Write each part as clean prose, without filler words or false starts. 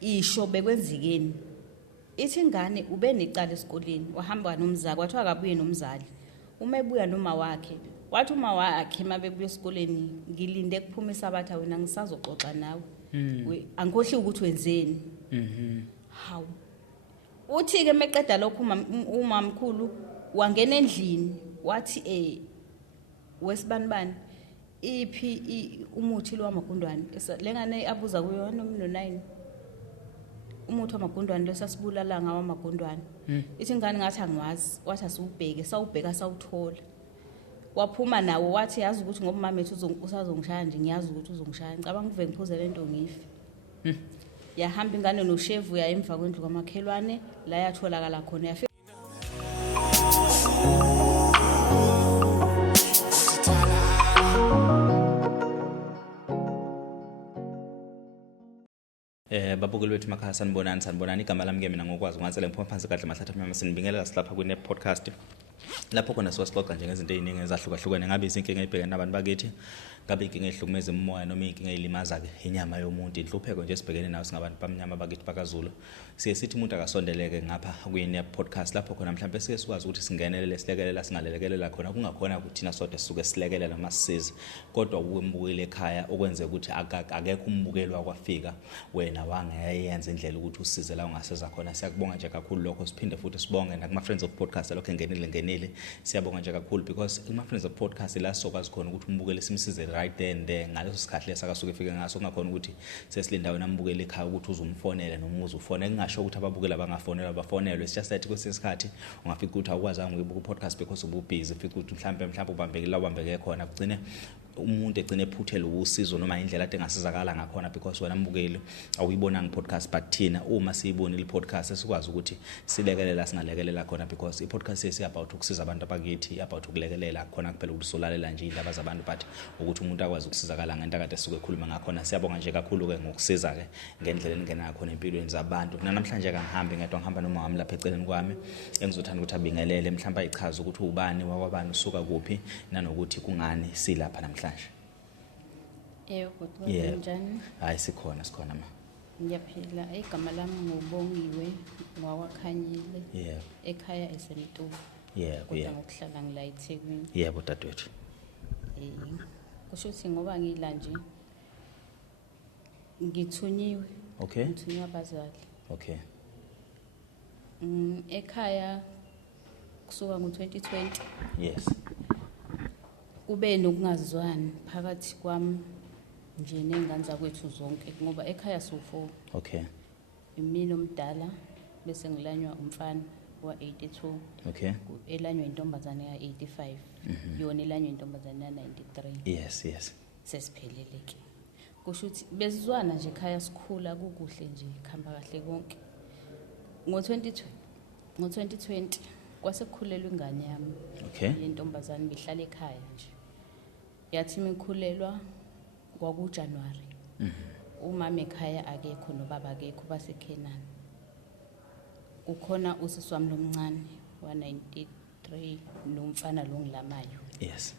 isho bekwenzikeni. Ithi ingane ube necala esikoleni, wahamba nomzali, wathi akabuye nomzali. Uma ebuya noma wakhe, wathi uma wakhe mabebuya esikoleni, ngilinde kuphuma isabatha wena ngisazoxoxa nawe. Angikhohli ukuthi wenzeni. Hawu. Uthi ke meqeda lokho umamkhulu wangena endlini, wathi wesibanibani iphi umuthi lo wamagundwane. Lengane abuza kuyona no9. Umuthi wamagundwane lesasibulala ngawo amagundwane. Ithi ingane ngathi angiwazi, wathi asubheke, sawubheka sawuthola. Waphuma nawo wathi yazi ukuthi ngoba mama ethu usazongishaya nje ngiyazi ukuthi uzongishaya. Ngicabanga ukuve ngiphuze lento ngife. Yahamba ingane noshevu ya emva kwendlu kwamakhelwane la yatholakala khona yafika. Babukeli wethu makhaya sanibonani igama lami ke mina ngokwazi ngancela ngiphuma phansi kahle mahlatha mama sinibingelela silapha kwi podcast lapho khona siwasixoxa nje ngezinto eziningi ezahlukahlukene ngabe izinkinga ezibhekene nabantu bakithi ngabe inkinga ehlukumeza umoya noma inkinga ezilimaza ke inyama yomuntu inhlupheko nje sibhekene nayo singabantu bamnyama bakithi bakaZulu siye sithi umuntu akasondeleke ngapha kwi podcast lapho khona mhlawumbe sike sikwazi ukuthi singenelele silekelela singalelekelela khona kungakhona ukuthi thina sodwa sisuke silekelela masisize kodwa ukembukele ekhaya okwenze ukuthi akekho umbukelwa kwafika wena wangeyenza indlela ukuthi usize la ungaseza khona siyakubonga nje kakhulu lokho siphinde futhi sibonge nakuma friends of podcast lokho engenile siyabonga nje kakhulu because kuma friends of podcast la sokwazi khona ukuthi umbukele simsize right there and there ngaleso sikhathi lesakasuke efike ngaso kungakhona ukuthi sesilinda wena umbukele ekhaya ukuthi uzumfonela noma uzufona ngingasho ukuthi ababukela bangafonela bafonelwe it's just that kwesikhathi ungafika ukuthi awukwazanga ukuyibuka podcast because ubusy ufika ukuthi mhlawumbe ubambeke khona kugcine umuntu egcine ephuthele usizo noma indlela ade ngasizakala ngakhona because wena mbukeli awuyibonanga podcast but thina uma siyibonile podcast esikwazi ukuthi silekelela singalekelela khona because i-podcast about ukusiza abantu abakithi about ukulekelela khona kuphela ukuthi solalela nje indaba zabantu but ukuthi umuntu akwazi ukusizakala ngento akade esuke ekhuluma ngakhona siyabonga nje kakhulu ke ngokusiza ke ngendlela engena khona empilweni zabantu namhlanje kangihambi ngedwa ngihamba noma wami lapha eceleni kwami engizothanda ukuthi abingelele mhlawumbe ayichaza ukuthi ubani wakwabani usuka kuphi nanokuthi kungani silapha namhlanje. Kodwa njani? Hayi sikhona ma. Ngiyaphila igama lami ngubongiwe ngwawakhanyile. Ekhaya eseMtulo. Kodwa ngokuhlala ngila eThekwini. Yebo dadewethu. Kusho ukuthi ngoba ngila nje ngithunyiwe. Okay. Ngithunywa abazali. Okay. Ekhaya kusuka ngo2020. Yes. Kube nokungazwani phakathi kwami nje nengane zakwethu zonke ngoba ekhaya so4. Okay. Imini omdala bese ngilanywa umfana wa82. Okay. Elanywa intombazane ya85. Yona elanywa intombazane ya93. Yes. Sesiphelele ke. Kusho ukuthi bezizwana nje ekhaya sikhula kukuhle nje khamba kahle konke. Ngo2020 kwasekukhulelwa ingane yami. Okay. Intombazane bihlala ekhaya nje. Yathi mikhulelwa kwakuJanuary. Umama ekhaya akekho nobaba akekho baseKenani. Kukhona usisi wami lomncane wa93 nomfana lo ngilamayo. Yes.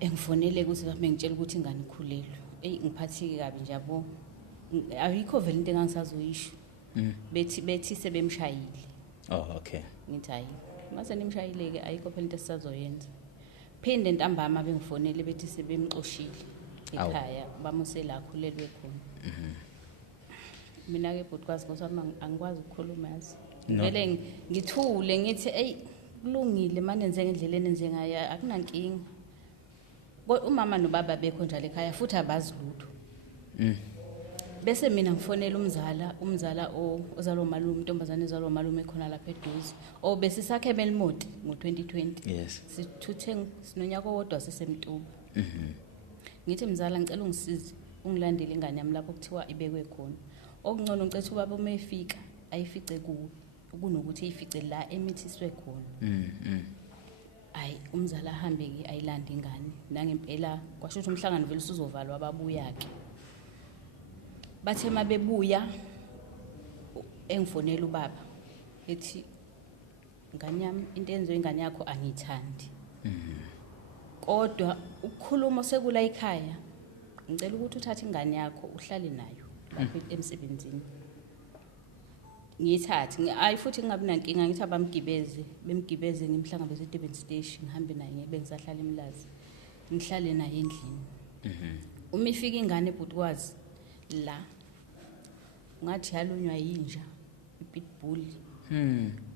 Engifonele ukuthi ngitshela ukuthi ingane ikhulelwe. Ngiphathike kabi nje yabo. Ayikho vele into engangisazoyisho. Bethi sebemshayile. Oh okay. Ngithi hayi mase nimshayile ke ayikho phela into esisazoyenza. Phinde ntambama bengifonele bethi sebemxoshile ekhaya bamusela akhulelwe khona. Mina ke bhutikwazi ngoba angikwazi ukukhuluma yazi. Vele ngithule ngithi kulungile manenze ngendlela enenze ngayo akunankinga. Umama nobaba bekho njalo ekhaya futhi abazi lutho. Bese mina ngifonela umzala ozalo malume intombazane ezalo malume ekhona lapha eduze bese sakhe Belmont ngo2020. Yes. Sithuthe sinonyaka owodwa sesemtulo. Ngithi mzala ngicela ungisize ungilandele ingane yami lapho kuthiwa ibekwe khona. Okungcono ngicela ubaba uma efika ayifice kunokuthi ayifice la emithiswe khona. Umzala ahambe ke ayilanda ingane nangempela kwasho ukuthi umhlangano vele uzovalwa ababuya ke. Bathe mabebuya engifonela ubaba ethi ngane yami into enziwe ingane yakho angithandi. Kodwa ukukhuluma sekula ekhaya ngicela ukuthi uthathe ingane yakho uhlale nayo. lapho emsebenzini ngithathe ayi futhi ngingabi nankinga ngithi bemgibeze ngimhlangabeze eDurban Station ngihambe naye ngibe ngisahlala eMlazi ngihlale naye endlini uma ifika ingane ebhutikwazi la ngathi yalunywa yinja ipitbull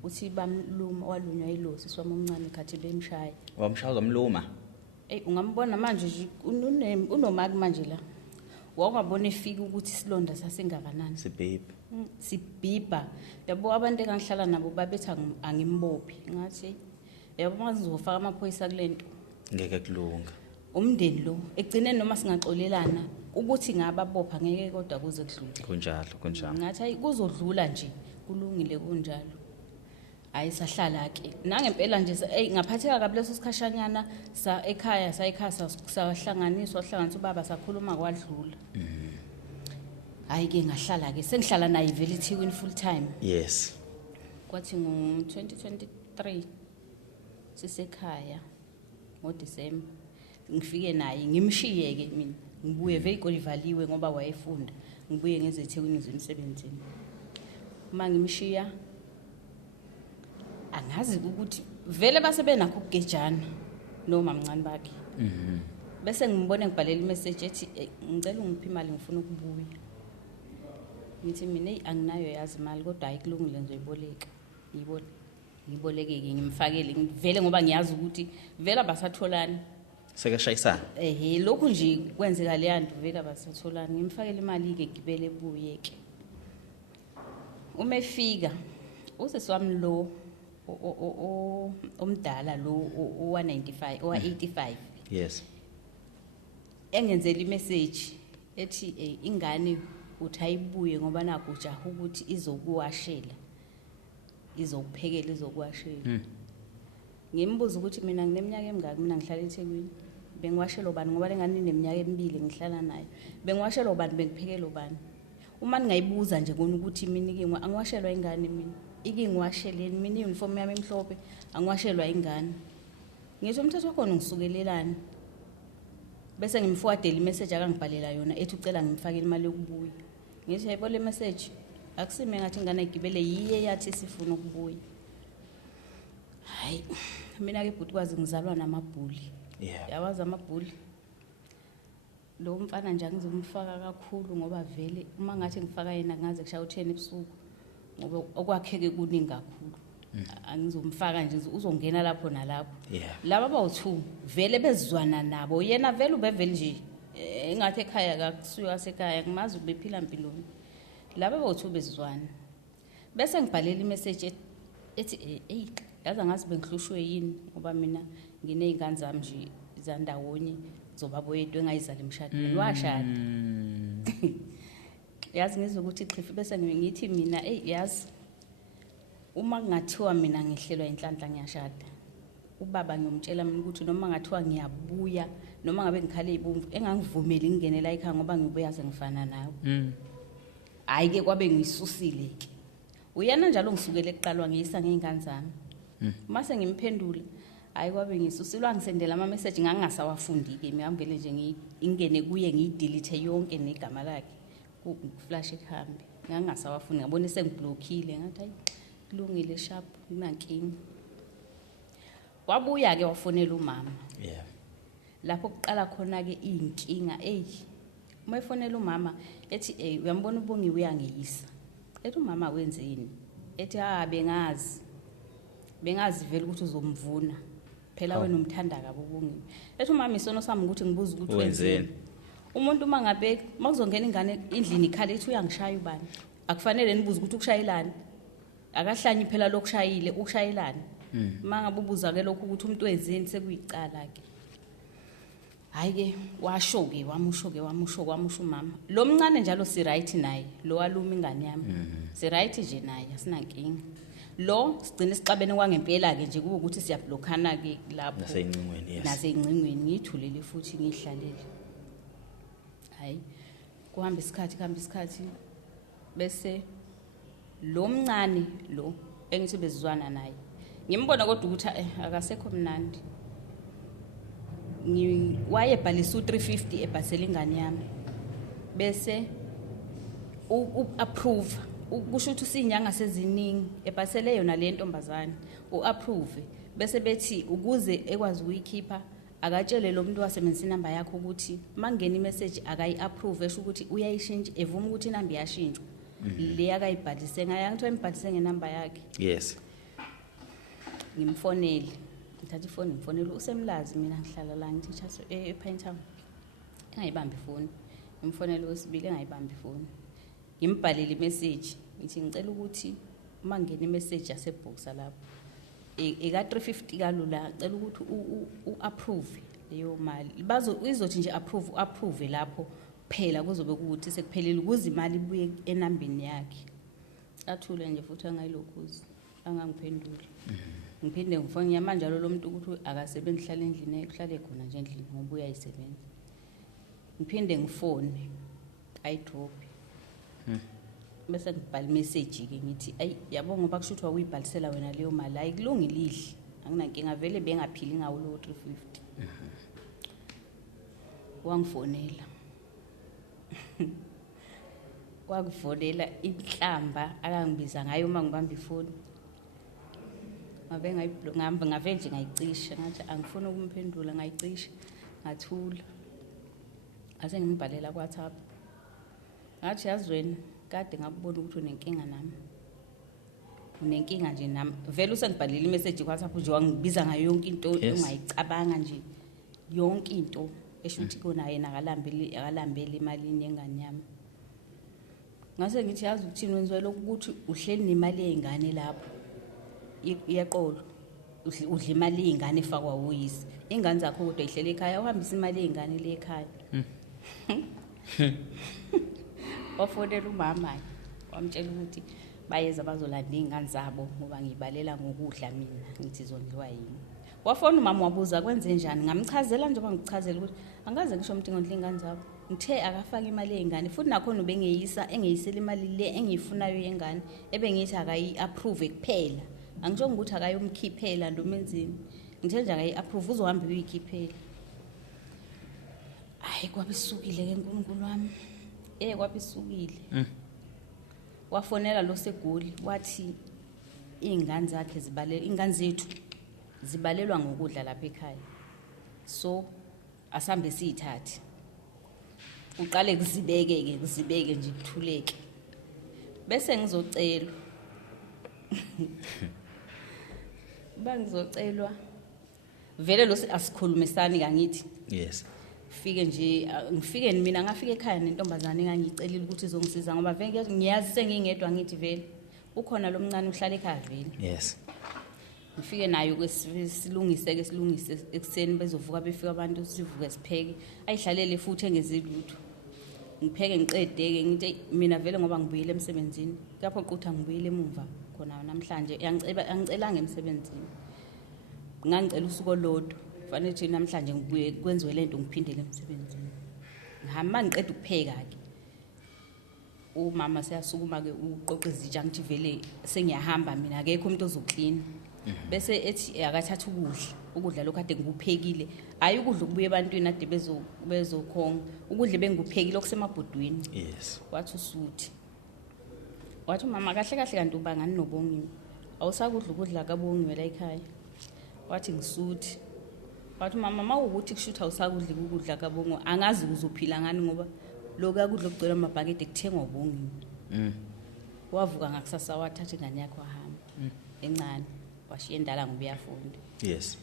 uthi bamluma walunywa ilosi swami omncane khathi bemshaya wamshaya zamluma ungambona manje unomaki manje la wawungabona efika ukuthi isilonda sasengakanani sibhibha yabo abantu engihlala nabo babethi angimbophi ngathi yabo ngizofaka amaphoyisa kulento ngeke kulunga umndeni lo egcine noma singaxolelana ukuthi ngababopha ngeke kodwa kuze kudlule kunjalo ngathi ayi kuzodlula nje kulungile kunjalo ayisahlala ke nangempela nje ngaphatheka kabi leso sikhashanyana ekhaya sahlanganiswa ubaba sakhuluma kwadlula hayi ke ngahlala ke sengihlala naye vele eThekwini full time yes kwathi ngo-2023 sisekhaya ngoDisemba ngifike naye ngimshiye ke mina ngibuye vele ikole ivaliwe ngoba wayefunda ngibuye ngeze eThekwini emsebenzini uma ngimshiya angazi ukuthi vele basebenakho ukugejana noma mncane bakhe bese ngimbone ngibhalela imessage ethi ngicela ungiphe imali ngifuna ukubuya ngithi mina anginayo yazi imali kodwa ayikulungile ngizoyiboleka ngiboleke ngimfakele vele ngoba ngiyazi ukuthi vele abasatholani sekeshayisana lokhu nje kwenzeka leyanto vele abasatholani ngimfakele imali ke gibele ebuye ke uma efika useswami lo omdala lo owa95 owa85 yes engenzela imessage ethi ingane uthi ayibuye ngoba nakho ujaha ukuthi izokuwashela izokuphekela izokuwashela ngimbuza ukuthi mina ngineminyaka emingaki mina ngihlala eThekwini bengiwashela ubani ngoba lengane ineminyaka emibili ngihlala nayo bengiwashela ubani bengiphekela ubani uma ningayibuza nje kona ukuthi mina angiwashelwa ingane mina ngiwasheleni mina uniform yami emhlophe angiwashelwa ingane ngisho umthetho wakho ngisukelelani bese ngimforwardela imessage akangibhalela yona ethi ucela ngimfakele imali yokubuya ngithi hayibo le message akusime ngathi ingane igibele yiye yathi sifuna ukubuya hayi mina ke bhutikwazi ngizalwa namabhuli yawazi amabhuli lo mfana nje angizomfaka kakhulu ngoba vele uma ngathi ngifaka yena ngaze kushaya u10 ebusuku ngoba okwakheke kuningi kakhulu angizomfaka nje uzongena lapho nalapho laba bawu2 vele bezizwana nabo yena vele ubevele nje engathi ekhaya kakusuka sekhaya ngimazi ubephila empilweni laba bawu2 bezizwana bese ngibhalela imessage ethi yazi angazi bengihlushwe yini ngoba mina nginezingane zami nje zandawonye zobaba yethu engayizala emshadweni washada yazi ngizokuthi qifi bese ngithi mina yazi uma ngathiwa mina ngihlelwa inhlanhla ngiyashada ubaba ngiyomtshela mina ukuthi noma ngathiwa ngiyabuya noma ngabe ngikhale ibomvu engangivumeli ngingene la ekhaya ngoba ngibuya sengifana nawe hayi ke kwabe ngiyisusile ke uyena njalo ngisukele ekuqalwa ngiyisa ngeingane zami mase ngimphendula hayi kwabe ngisusilwa ngisendela ama message ngangasawafundi ke ngihambele nje ingene kuye ngiyidelete yonke negama lakhe ku flash ikhambe ngangasawafundi ngabona sengiblockile ngathi hayi kulungile sharp kunankingi wabuya ke wafonela umama lapho kuqala khona ke inkinga uma efonela umama ethi uyambona ubongiwe uyangiyisa ethi umama wenzeni ethi bengazi vele ukuthi uzomvuna phela wena umthanda kabi ubongiwe ethi umama isono sami ukuthi ngibuza ukuthi wenzeni umuntu mangabe makuzongena ingane endlini ikhale ethi uyangishaya ubani akufanele nibuze ukuthi ukushayelana akahlanye phela lokushayile ukushayelana mangabe ubuza ke lokho ukuthi umuntu wenzeni sekuyicala ke hayi ke washo ke wamusho umama lo mncane njalo si right naye lo waluma ingane yami si right nje naye asinankingi lo sigcina sixabene kwangempela ke nje kuba ukuthi siyablockana ke lapho naseyingcingweni ngithulele futhi ngihlalele hayi kuhamba isikhathi bese lo mncane lo engithi bezizwana naye ngimbona kodwa ukuthi akasekho mnandi wayebhalisa u350 ebhasela ingane yami bese approve ukusho ukuthi usinyanga seziningi ebhalisele yona le ntombazane uapprove bese bethi ukuze ekwazi ukuyikhipha akatshele lo muntu wasebenzisa inamba yakho ukuthi mangena imessage akayi-approve esho ukuthi uyayishintsha evuma ukuthi inamba iyashintshwa le akayibhalise ngayo ngithiwa imbhalise ngenamba yakhe yes ngimfonele ngithatha ifoni ngimfonele usemlazi mina ngihlala la ngithisha ePinetown engayibambi ifoni ngimfonele wesibili engayibambi ifoni ngimbhalele imessage ngithi ngicela ukuthi mangena imessage yaseboxa lapho eka 350 kalula ngicela ukuthi uapprove leyo mali izothi nje approve lapho phela kuzobe ukuthi sekuphelile ukuze imali ibuye enambini yakhe athule nje futhi angayilokhuzi angangiphendula ngiphinde ngifone yamanje lo muntu ukuthi akasebenzi hlala endlini ehlale khona nje endlini ngoba uyayisebenza ngiphinde ngifone ayidrop bese ngibhala message ke ngithi ayi yabo ngoba kushuthwa uyibhalisela wena leyo mali ayikulungilidli anginankinga vele bengaphili ngawo lo 350 wangifonela wakufonela inhlamba akangibiza ngayo uma ngibamba ifoni ngave nje ngayicisha ngathi angifuni ukumphendula ngayicisha ngathula ase ngimbhalela kwaThapha ngathi yazweni kade ngakubona ukuthi unenkinga nami unenkinga nje nami vele usengibhalile imessage kwaThapha nje wangibiza ngayo yonke into ongayicabanga nje yonke into esho ukuthi kona yena akalambele imali yengane yami ngase ngithi yazi ukuthini wenziwe lokhu ukuthi uhleli nemali yezingane lapho iyaqolo udla imali yezingane efakwa uyise ingane zakho kodwa ihlele ekhaya uhambisa imali yezingane le ekhaya wafonela umama wamtshela ukuthi bayeza bazolanda izingane zabo ngoba ngibalela ngokudla mina ngithi zondliwa yini wafona umama wabuza kwenze njani ngamchazela njengoba ngichazela ukuthi angaze ngisho umuntu ngondla izingane zabo ngithe akafaka imali yezingane futhi nakhona engiyisela imali le engiyifunayo yengane ebengithi akayi-approve kuphela angisho ukuthi akayomkhiphela ndomenzini ngithe nje akayi-approve uzohamba uyikhiphela hayi kwabe isukile ke uNkulunkulu wami kwabe isukile wafonela lo segoli wathi izingane zakhe izingane zethu zibalelwa ngokudla lapha ekhaya so asambe siyithathe uqale kuzibeke nje kuthuleke bese ngizocelwa bangizocelwa vele lo asikhulumisani kangithi yes ngifike mina ngafika ekhaya nentombazane engangicelile ukuthi izongisiza ngoba vele ngiyazi sengingedwa ngithi vele ukhona lo mncane uhlala ekhaya vele yes ngifike nayo silungise ekseni bezovuka befika abantu sivuke sipheke ayihlalele futhi engezilutho ngipheke ngiqedeke ngithi mina vele ngoba ngibuyile emsebenzini lapho qutha ngibuyile emuva khona namhlanje yangicelanga emsebenzini ngangicela usuku olodwa fanele ukuthi namhlanje ngibuye kwenziwe lento ngiphindele emsebenzini ngihamba ngiqeda ukupheka ke umama seyasukuma ke uqoqa izitsha ngithi vele sengiyahamba mina akekho umuntu ozoklina bese ethi akathatha ukudla lokho kade ngikuphekile hayi ukudla kubuye ebantwini ade bezokhonga ukudla bengikuphekile okusemabhodweni yes wathi usuthi wathi mama kahle kanti ubangani noBongiwe awusakudla ukudla kaBongiwe la ekhaya wathi ngisuthi wathi mama mawukuthi kushutha awusakudla ukudla kaBongiwe angazi uzophila ngani ngoba lokho akudla okugcwele amabhakede kuthengwa uBongiwe wavuka ngakusasa wathatha ingane yakhe wahamba encane washiya endala ngoba uyafunda yes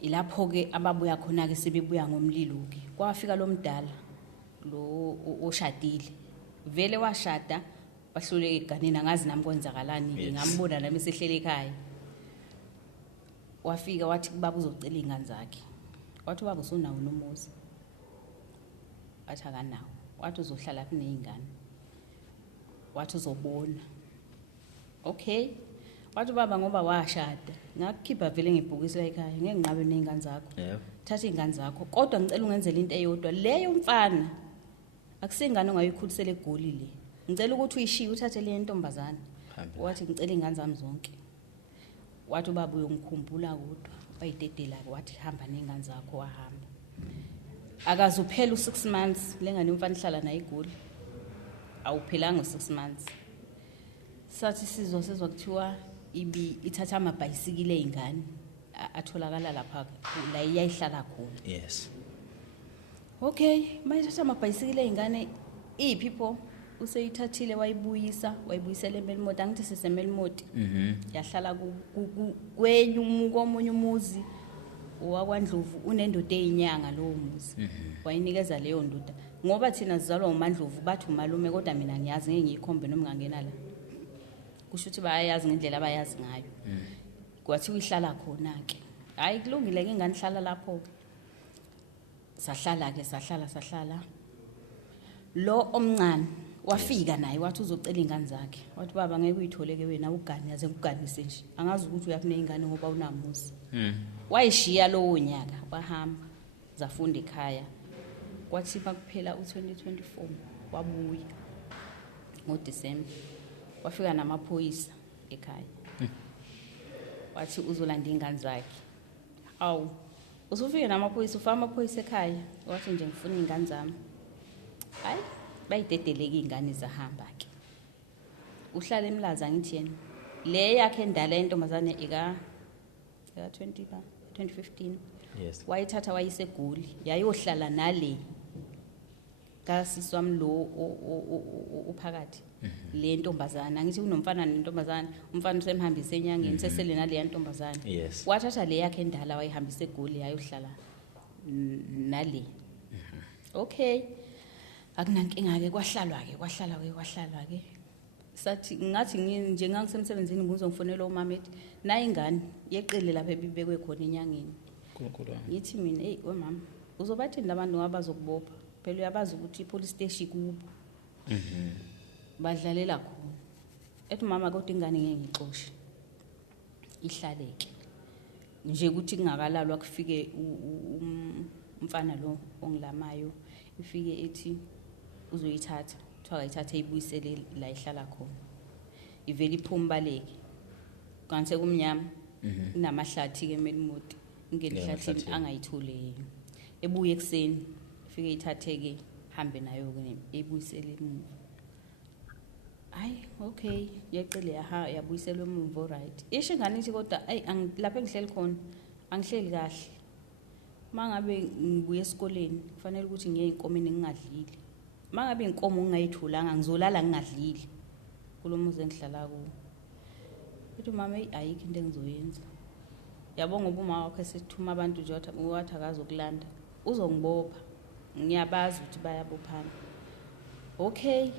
ilapho ke ababuya khona ke sebebuya ngomlilo ke kwafika lo mdala lo oshadile vele washada bahluleke eganeni angazi nami kwenzakalani ngambona nami sehlele ekhaya wafika wathi kubaba uzocela izingane zakhe wathi baba usunawo nomuzi wathi akanawo wathi uzohlala phi nezingane wathi uzobona okay wathi baba ngoba washada ngakukhipha vele ngebhokisi la ekhaya ngeke nginqabe nezingane zakho thatha izingane zakho kodwa ngicela ungenzele into eyodwa leyo mfana akusengane ongayikhulisela egoli le ngicela ukuthi uyishiye uthathe le ntombazane wathi ngicela izingane zami zonke wathi baba uyongikhumbula kodwa bayidedela wathi hamba nezingane zakho wahamba akazuphela u6 months lengane umfana ihlala naye egoli awuphelanga 6 months. Sathi sizwa kuthiwa ithatha amabhayisikile ey'ngane atholakala lapha la iyayihlala khona. Yes. Okay, mayithatha amabhayisikile ey'ngane iy'phipho useyithathile wayibuyisela eMelmoti, angithi siseMelmoti. Yahlala komunye umuzi wakwaNdlovu unendoda eyinyanga lowo muzi. Wayinikeza leyo ndoda. Ngoba thina sizalwa uMaNdlovu bathi umalume kodwa mina ngiyazi ngeke ngiyikhombe noma ngangena la. Kusho ukuthi bayayazi ngendlela abayazi ngayo. Kwathi uyihlala khona ke. Hayi kulungile ke ingane ihlala lapho. Sahlala ke sahlala. Lo omncane wafika naye wathi uzocela ingane zakhe. Wathi baba ngeke uyitholeke wena ugani yaze ukuganise nje. Angazi ukuthi uyafuna ingane ngoba unamuzi. Wayishiya lowo nyaka wahamba zafunda ekhaya. Kwathi bakuphela u2024 wabuya ngoDisemba. Wafika namaphoyisa ekhaya. Wathi uzolanda ingane zakhe. Awu usufike namaphoyisa ufa amaphoyisa ekhaya. Wathi nje ngifuna ingane zami. Hayi bayidedeleke ingane zahamba ke. Uhlala eMlaza ngithi yena. Le yakhe endala intombazane eka 2015. Yes. Wayithatha wayiseGoli yayohlala nale kasiswami lo uphakathi. Le ntombazana ngithi kunomfana nentombazana umfana usemhambise enyangeni sesele nale ntombazana. Yes. Wathatha le yakhe endala wayihambise eGoli yayohlala nale. Okay. Akunankinga ke kwahlalwa ke. Sathi ngathi nje ngangisemsebenzini ngizongifonela umama ethi nayi ingane yeqile lapha ebibekwe khona enyangeni. Kunkulu. Ngithi mina hey wemama uzobathini labantu ngabazokubopha phela uyabazi ukuthi ipolice station kubo. Badlalela khona. Ethi mama kodwa ingane ngeke ngixoxe. Ihlaleke. Nje ukuthi kungakalalwa kufike umfana lo ongilamayo ifike ethi uzoyithatha kuthiwa ayithathe ibuyisele la ihlala khona. Iveli phumbaleke. Kanti kumnyama inamahlathi ke eMelmoti. Ngelihlathini angayithole yena. Ebuye ekseni ifike ithatheke hambe nayo ke ebuyisele emuva. Hayi okay yeqile yabuyiselwe emuva right. Isho ingane ithi kodwa ay lapha engihleli khona angihleli kahle. Mangabe ngibuye esikoleni kufanele ukuthi ngiye enkomeni ngingadlili. Mangabe inkomo ngingayithulanga ngizolala ngingadlili kulomuzi engihlala kuwo. Uthi mama ayikho into engizoyenza. Yabonga ngoba uma wakhe sethuma abantu nje wathi akazokulanda uzongibopha. Ngiyabazi ukuthi bayabophana. Okay.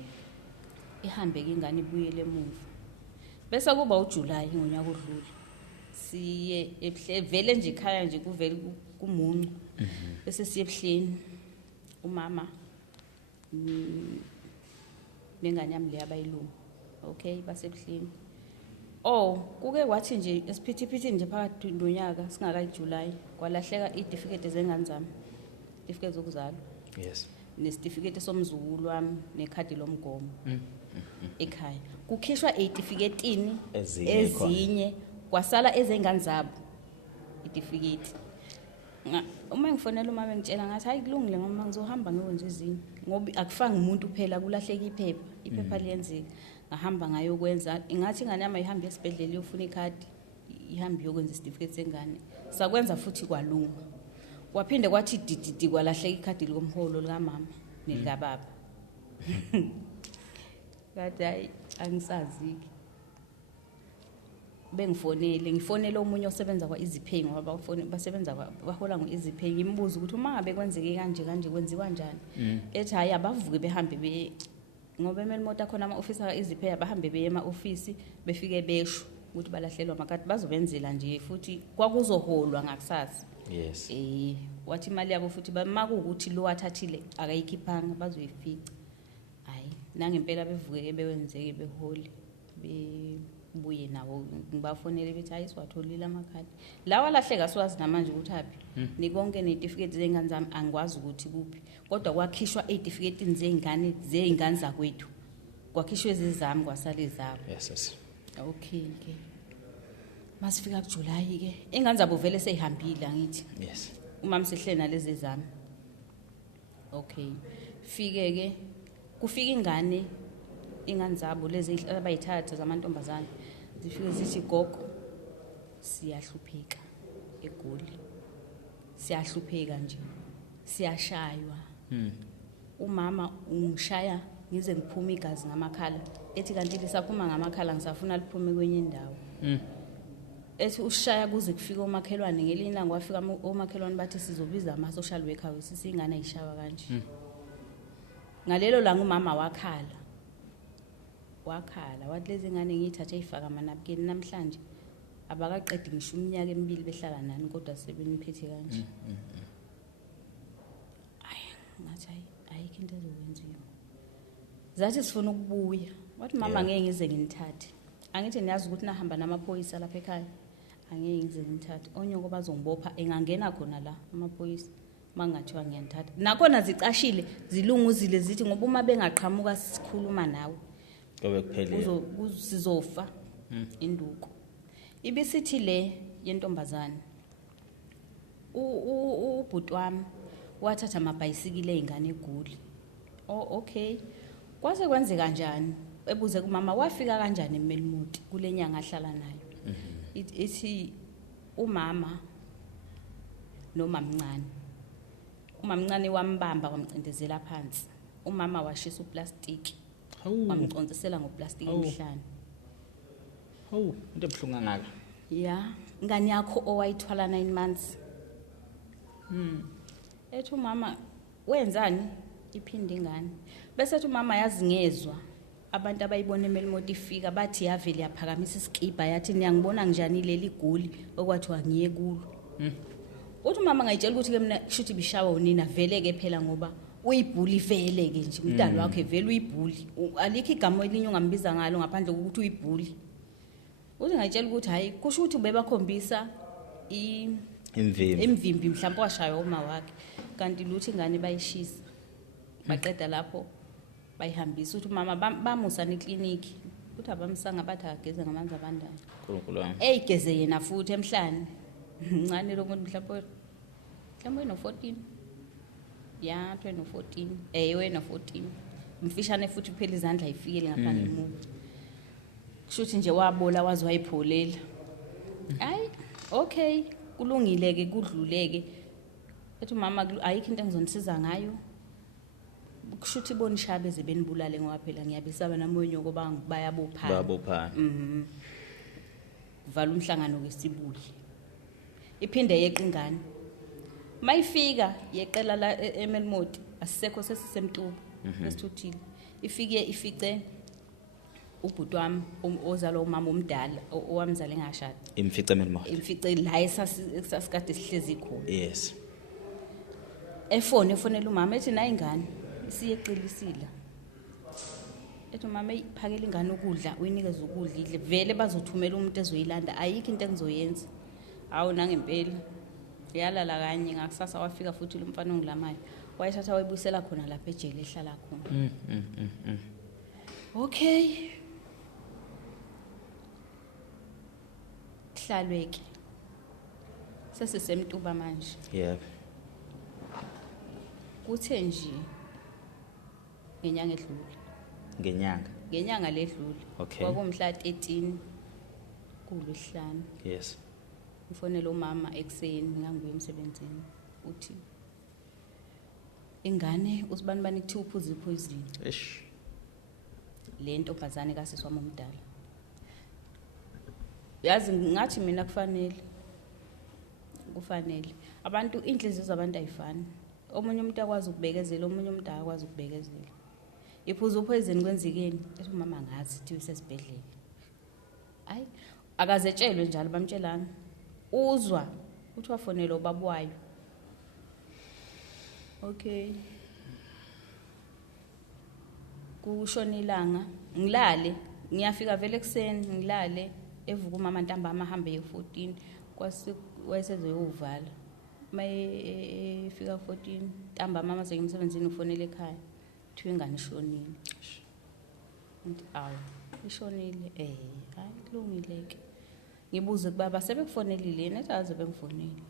Ihambe ke ingane ibuyele emuva. Bese kuba uJuly ngonyaka odlule. Siye vele nje ekhaya nje kuvele kumuncu. Bese siye ebuhleni umama nengane yami le yabayilungu. Okay basebuhleni. Kuke kwathi nje esiphithiphithi nje phakathi nonyaka singakayiJuly kwalahleka icertificate zengane zami. Certificate zokuzalwa. Yes. Nesitifiketi somzukulu wami nekhadi lomgomo. Ekhaya. Kukhishwa icertificate ezinye kwasala ezengane zabo icertificate. Uma ngifonela umama ngitshela ngathi hayi kulungile mama ngizohamba ngiyokwenza izinto ngoba akufanga umuntu phela kulahleka iphepha liyenzeka. Ngahamba ngayokwenza ingathi ingane yami ihamba esibhedlela iyofuna ikhadi ihamba yokwenza isitifiketi sengane. Sakwenza futhi kwalunga. Kwaphinde kwathi dididi kwalahleka ikhadi likomholo likamama nelikababa. Kathi angisazi. Ngifonele omunye osebenza kwaEasyPay ngoba basebenza bahola ngoEasyPay ngimbuza ukuthi uma ngabe kwenzeke kanje kwenziwa kanjani. Ethi hayi abavuke behambe ngoba eMelmoti khona ama-office akaEasyPay abahambe beye ema-office befike besho ukuthi balahlelwa makati bazobenzela nje futhi kwakuzoholwa ngakusasa. Yes. Wathi imali yabo futhi makuukuthi lo wathathile akayikhiphanga bazoyifica. Hayi nangempela bevuke bewenzeke beholi bebuye nawo ngibafonele bethi hayi siwatholile amakhadi. Lawa lahleka siwazi namanje ukuthi hapi nikonke necertificate zengane zami angikwazi ukuthi kuphi kodwa kwakhishwa icertificate zengane zakwethu. Kwakhishwe ezizami kwasale zabo. Yes. Okay. Masifika kuJuly ke ingane zabo vele seyihambile angithi. Yes. Umama sihle nalezi zami. Okay. Fike ke kufika ingane ingane zabo lezi abayithatha zamantombazane zifike zithi gogo siyahlupheka eGoli, siyahlupheka nje, siyashaywa. Umama ungishaya ngize ngiphume igazi ngamakhala, ethi kanti lisaphuma ngamakhala ngisafuna liphume kwenye indawo. Ethi ushaya kuze kufika omakhelwane, ngelinye ilanga wafika omakhelwane bathi sizobiza ama-social worker wesisi ingane ayishawa kanje. Ngalelo langa umama wakhala wathi lezi ngane ngiyithathe ayifaka amanapukeni namhlanje abakaqedi ngisho iminyaka emibili behlala nani kodwa sebeniphethe kanje. Ngathi ayikho into ezokwenziwa. Zathi sifuna ukubuya, wathi mama ngeke ngize nginithathe. Angithi niyazi ukuthi nahamba namaphoyisa lapha ekhaya, angeke ngize nginithathe. Onyoko bazongibopha engangena khona la amaphoyisa mangathiwa ngiyanithatha. Nakhona zicashile zilunguzile zithi ngoba uma bengaqhamuka sikhuluma nawe kobe kuphele sizofa induku. Ibisithi le yentombazane ubhuti wami wathatha amabhayisikile ezingane eGoli. Okay. Kwase kwenzeka kanjani? Ebuze kumama wafika kanjani eMelmoti kule nyanga ahlala nayo. Ithi umama nomamncane. Umamncane wambamba wamcindezela phansi. Umama washisa uplastiki. Wamcontsisela ngoplastic emhlane. Into ebhlungu ngaka. Yeah, ngani yakho owayithwala 9 months. Ethi umama wenzani iphinde ingane. Bese ethi umama yazi ngezwe abantu abayibona eMelmoti ifika bathi yavele yaphakamisa iskipa yathi niyangibona njani leli Goli okwathiwa ngiye kulo. Uthi umama ngayitshela ukuthi ke mina kushuthi bishawa unina vele ke phela ngoba uyibhuli vele ke nje umntana wakhe vele uyibhuli. Alikho igama elinye ongambiza ngalo ngaphandle kokuthi uyibhuli. Uthi ngayitshela ukuthi hayi kusho ukuthi bebakhombisa imvimbi mhlawumbe washaya uma wakhe kanti luthi ingane bayishisa. Baqeda lapho bayihambisa uthi mama bamusa nekliniki uthi abamsanga bathi ageze ngamanzi abandayo. uNkulunkulu wami. Eyigeze yena futhi emhlane. Ncane lo muntu mhlawumbe no 14. Ya 2014. Wena 14. Mfishane futhi phela izandla ayifikele ngaphandle emuva. Kushuthi nje wabola wazi wayipholela. Hayi, okay, kulungile ke kudluleke. Ethi mama ayikho into engizonisiza ngayo. Kushuthi bonisha beze benibulale ngoba phela ngiyabisaba namonyo ngoba bayabophana. Bayabophana. Vala umhlangano wesibuli. Iphinde yeqa ingane. Mayifika yeqela la eMelmoti asisekho sesisemtuba esithuthile. Ifike ifice ubhuti wami ozalo umama omdala owamzala engashada. Imfice eMelmoti. Imfice la esasikade sihlezi khona. Yes. Efonela umama ethi nayi ingane siyeqilisila. Ethi mama iphakela ingane ukudla uyinikeza ukudla idle vele bazothumela umuntu ezoyilanda ayikho into engizoyenza. Hawu nangempela yalala kanye ngakusasa wafika futhi lo mfana ongilamayo wayethatha wayibuyisela khona lapha ejele ehlala khona. Okay. Hlalweke sesisemtuba manje. Yebo. Kuthe nje ngenyanga edlule. Ngenyanga ledlule. Okay. Kwakumhla 13 kuLwesihlanu. Yes. Ufonela umama ekseni nganguye emsebenzini uthi ingane usibani bani kuthi uphuza ipoison. Le ntombazane kasisi wami omdala. Yazi ngathi mina kufanele abantu inhliziyo zabantu ayifani. Omunye umuntu akwazi ukubekezela, omunye umuntu akwazi ukubekezela. Iphuza upoison kwenzekeni? Ethi umama ngazi thiwe sesibhedlela. Hayi akazetshelwe njalo bamtshelana. Uzwa uthi wafonela ubabwayo. Okay. Kushona ilanga ngilale ngiyafika vele ekseni ngilale evuka umama ntambama ahambe ye14 kwase wayesezoyovala mayefika 14 ntambama mama sengimsebenzini ufonela ekhaya thiwe ingane ishonile. Ngithi awu ishonile hayi kulungile ke ngibuze kubaba sebekufonelile yena ethi aze bengifonele.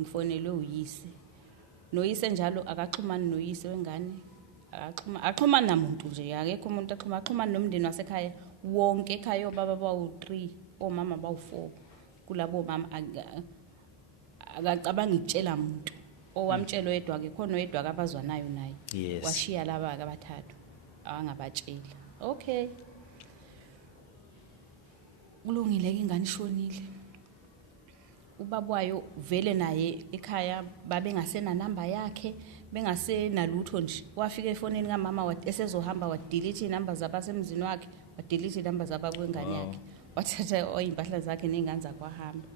Ngifonelwe uyise noyise njalo akaxhumani noyise wengane Axhumana namuntu nje akekho umuntu axhumana nomndeni wasekhaya wonke ekhaya obaba bawu3 omama bawu4 kulabo mama akacabanga ukutshela umuntu owamtshelo yedwa ke khona oyedwa abazwanayo naye Yes. washiya laba ke abathathu angabatshela okay kulungile ke ingane ishonile ubaba wayo vele naye ekhaya babengasena number yakhe bengasenalutho nje wafika efonini kamama esezohamba wadelete inumber zabasemzini wakhe wadelete inumber zabakwengane yakhe wathatha oyimpahla zakhe nezingane zakwahamba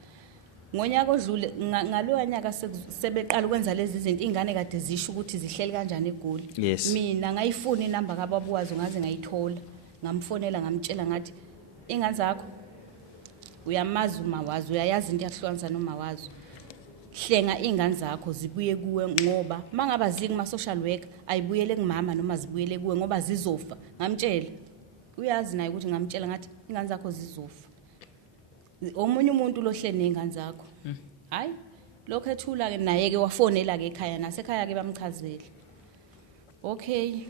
ngonyaka odlule ngaloya nyaka sebeqala ukwenza lezi zinto ingane kade zisho ukuthi zihleli kanjani eGoli Yes. mina ngayifuna inumber kababuwazi ngaze ngayithola ngamfonela ngamtshela ngathi ingane zakho uyamazi umawazi uyayazi into yahlukanisa nomawazi hlenga ingane zakho zibuye kuwe ngoba mangaba zikuma social worker ayibuyele kumama noma zibuyele kuwe ngoba zizofa ngamtshela uyazi naye ukuthi ngamtshela ngathi ingane zakho zizofa omunye umuntu lohlele nezingane zakho hayi lokho ethula ke naye ke wafonela ke ekhaya nasekhaya ke bamchazela okay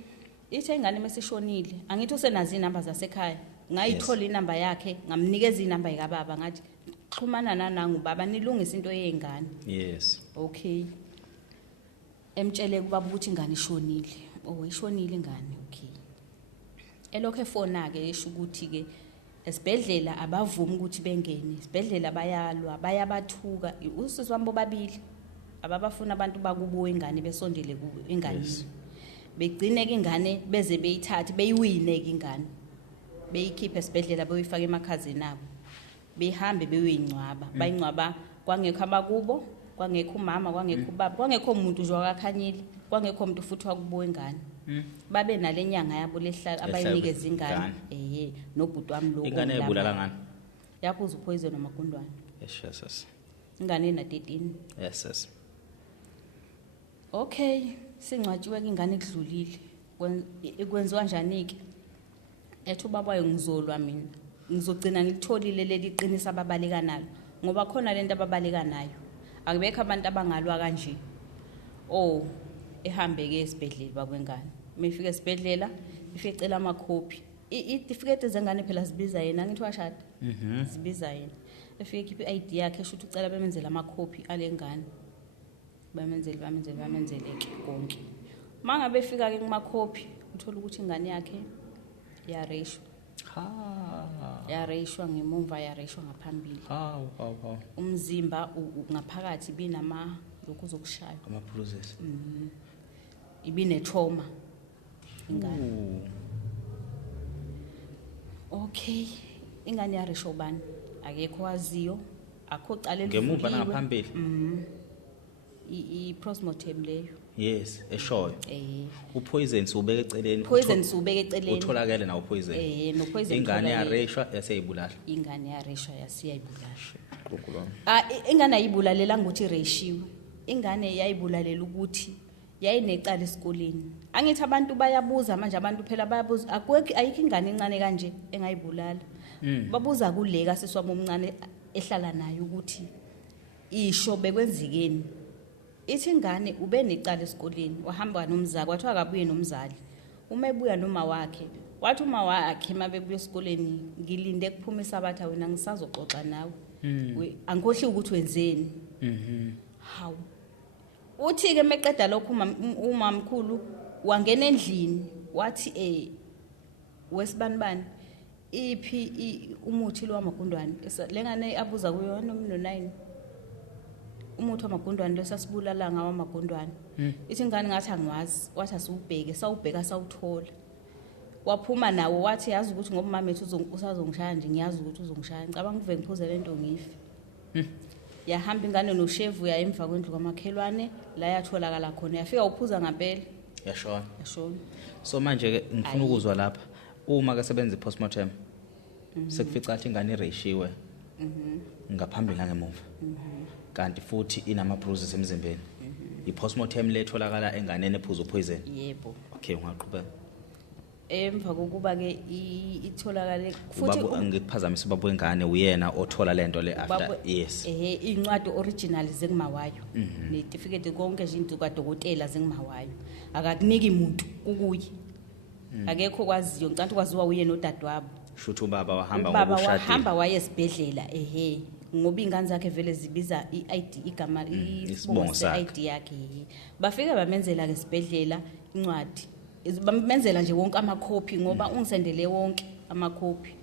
ithe ingane mesishonile angithi usenazi inamba zasekhaya ngayithola inamba yakhe ngamnikeza inamba yikababa ngathi xhumana nanangu baba nilungisa into yezingane Yes. okay emtshele kubaba ukuthi ingane ishonile ishonile ingane okay elokho efona ke esho ukuthi ke esibhedlela abavumi ukuthi bengene isibhedlela bayalwa bayabathuka usisi wami bobabili ababafuna abantu bakubuwe ingane besondele ku ingane Yes. begcine ke ingane beze beyithathe beyiwine ke ingane beyikhiphe esibhedlela beyifaka emakhazeni abo behambe beyoyincwaba bayincwaba kwangekho abakubo kwangekho umama kwangekho ubaba kwangekho umuntu nje wakakhanyile kwangekho umuntu futhi wakubuwe ingane babe nalenyanga yabo lehlala abayinikeza ingane nobhuti wami lo Ingane ebulala ngani? yaphuza upoison amagundwane Yes. ingane ena 13 Yes. okay singcwatshiwe ke ingane ekudlulile ikwenziwa kanjani ke ethi ubaba wayo ngizolwa mina ngizogcina ngilitholile leli qinisa ababaleka nalo ngoba khona lento ababaleka nayo akubekho abantu abangalwa kanje ehambe ke esibhedlela bakwengane mefika esibhedlela ificela amakhophi itifiketi zengane phela zibiza yena ngithi washada zibiza yena efike ikhipha iID yakhe esho ukuthi ucela bemenzele amakhophi alengane bamenzele ke konke mangabe efika ke kumakhophi uthola ukuthi ingane yakhe yareshwa ngemuva yareshwa ngaphambili umzimba ngaphakathi binama lokhu zokushaya Ama bruises. ibine trauma ingane okay ingane yareshwa ubani akekho waziyo akho cala Ngemuva nangaphambili. I-postmortem leyo Yes, eshoyo. Upoison subeke eceleni. poison subeke eceleni Utholakele nawo poison. no-poison Ingane utholakele. yareshwa yaseyibulala. ingane yareshwa yasiyayibulala Qukulona. ingane ayibulalela ukuthi ireshiwe ingane yayibulalela ukuthi yayinecala esikoleni angithi abantu bayabuza manje abantu phela bayabuza ayikho ingane encane kanje engayibulala babuza kuleka seswami omncane ehlala nayo ukuthi isho bekwenzikeni ithi ingane ube necala esikoleni wahamba nomzali wathi akabuye nomzali uma ebuya noma wakhe wathi uma wakhe mabebuya esikoleni ngilinde kuphumisa abatha wena ngisazoxoxa nawe angikhohli ukuthi wenzeni hawu uthi ke meqeda lokho umamkhulu wangena endlini wathi wesibanibani iphi umuthi lo wamagundwane lengane abuza kuyona no9 umuthi wamagundwane lesasibulala ngawo amagundwane ithi ingane ngathi angiwazi wathi asiubheke sawubheka sawuthola waphuma nawo wathi yazi ukuthi ngoba mama ethu usazongishaya nje ngiyazi ukuthi uzongishaya ngicabanga uve ngiphuze lento ngife yahamba ingane noshevu ya emva kwendlu kwamakhelwane la yatholakala khona yafika uphuza ngempela Yashona. yashona So manje ke ngifuna ukuzwa lapha uma ke sebenza postmortem sekufica ukuthi ingane ireshiwe ngaphambili nangemuva kanti futhi inama bruises emzimbeni i postmortem letholakala enganeni ephuza poison yebo okay ungaqhubeka emva kokuba ke itholakale futhi ubaba ngikuphazamisa ubaba wengane uyena othola lento le after yes incwadi original zengimawayo netifiketi konke nje into kadokotela zengimawayo akakuniki umuntu kukuye akekho kwaziyo ngicela ukwaziwa uye nodadewabo shuthu ubaba wahamba ubaba ngokushadile wahamba waye esibhedlela ngoba ingane zakhe vele zibiza iID igama isibongo seID yakhe bafika bamenzela ke esibhedlela incwadi bamenzela nje wonke amakhophi ngoba ungisendele wonke amakhophi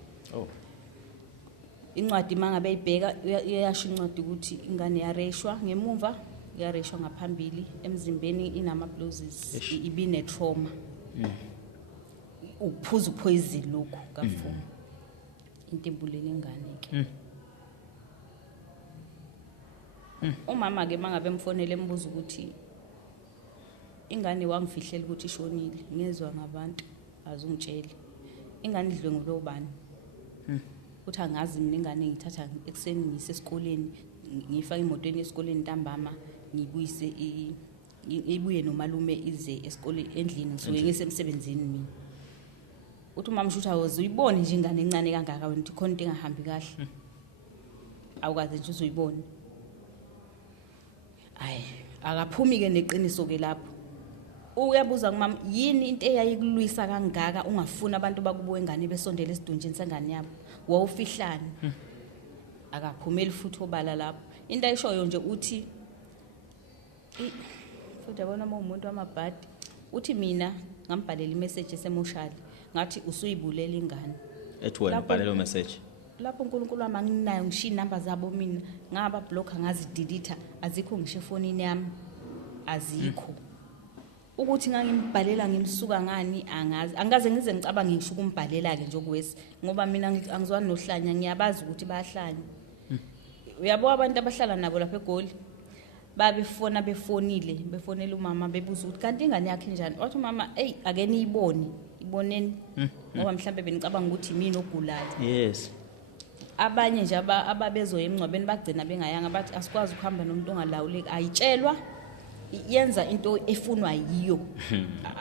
incwadi mangabe ibheka iyasho incwadi ukuthi ingane yareshwa ngemuva yareshwa ngaphambili emzimbeni inama bruises ibine trauma ukuphuza poison lokho kafu intimbulele ingane ke umama ke mangabe emfonele embuza ukuthi ingane wangifihlela ukuthi ishonile ngezwe ngabantu azungitshela ingane idlwe ngulo bani uthi angazi mina ingane ngithatha ekseni ngise esikoleni ngifaka imotweni esikoleni ntambama ngibuyise ibuye nomalume ize esikoleni endlini ngisuke ngisemsebenzini mina uthi umama shutha uzuyibona nje ingane encane kangaka wena uthi khona into engahambi kahle awukaze nje uzuyibona akaphumi ke neqiniso ke lapho uyabuza kumama yini into eyayikulwisa kangaka ungafuna abantu bakubuwe ingane besondela esidunjini sengane yabo wawufihlani akaphumeli futhi obala lapho into ayishoyo nje uthi futhi yabona umuntu wamabhadi uthi mina ngambhalela imessage esemoshali ngathi usuyibulela ingane ethi wena bhalela message lapho uNkulunkulu wami anginayo ngishiya inamba zabo mina ngaba block ngazi delete azikho ngisho efonini yami azikho ukuthi ngangimbhalela ngimsuka ngani angaze ngize ngicabange ngisho ukumbhalela ke njengokwesi ngoba mina angizwani nohlanya ngiyabazi ukuthi bayahlanya uyabo abantu abahlala nabo lapha eGoli babefona befonela umama bebuza ukuthi kanti ingane yakhe njani wathi umama ake iboneni ngoba mhlambe benicabanga ukuthi mina ogulayo yes abanye nje ababezoya emncwabeni bagcina bengayanga bathi asikwazi ukuhamba nomuntu ongalawuleki ayitshelwa yenza into efunwa yiyo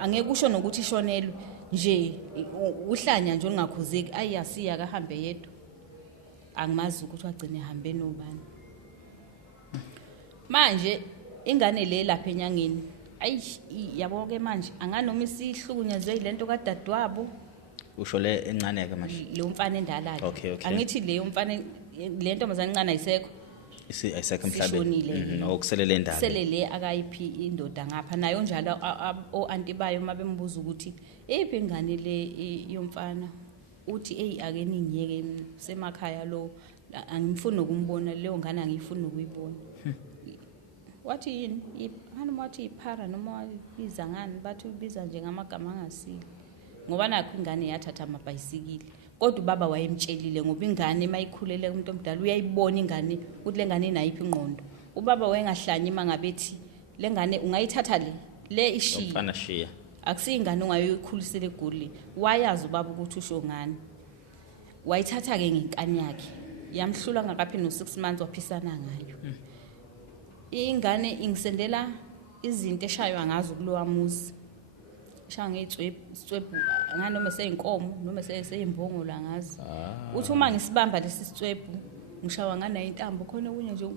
angeke usho nokuthi ishonelwe nje uhlanya nje ongakhuzeki ayasiya kahambe yedwa angimazi ukuthi wagcina ehambe nobani manje ingane le lapha enyangeni yabo ke manje anganoma isihlukunyezwe ilento kadadewabo usho le encane ke manje le umfana endala okay angithi le umfana le ntombazana encane ayisekho ayisekho emhlabeni okuselele endala selele akayiphi indoda ngapha nayo njalo oanti bayo mabembuza ukuthi ephi ingane le yomfana uthi ake ningiyeke semakhaya lo angifuni ukumbona leyo ngane angifuni ukuyibona wathi yini anoma wathi iphara noma izangani bathi ubiza nje ngamagama angasile ngoba nakho ingane yathatha amabhayisikili kodwa ubaba wayemtshelile ngoba ingane mayikhulele umuntu omdala uyayibona ingane ukuthi lengane inayiphi ingqondo ubaba wayengahlanye mangabethi lengane ungayithatha le ishiya umfana shiya akusingane ungayikhulisela eGoli wayazi ubaba ukuthi usho ngani wayithatha ke ngenkani yakhe yamhlula ngakaphi no6 months waphisana ngayo ingane ingisendela izinto eshaywa ngazo kulowa muzi shaya ngezitswebhu nganoma seyinkomo noma seyimbongo la ngazi uthi uma ngisibamba lesi sitswebhu ngishawa ngana intambo khona okunye nje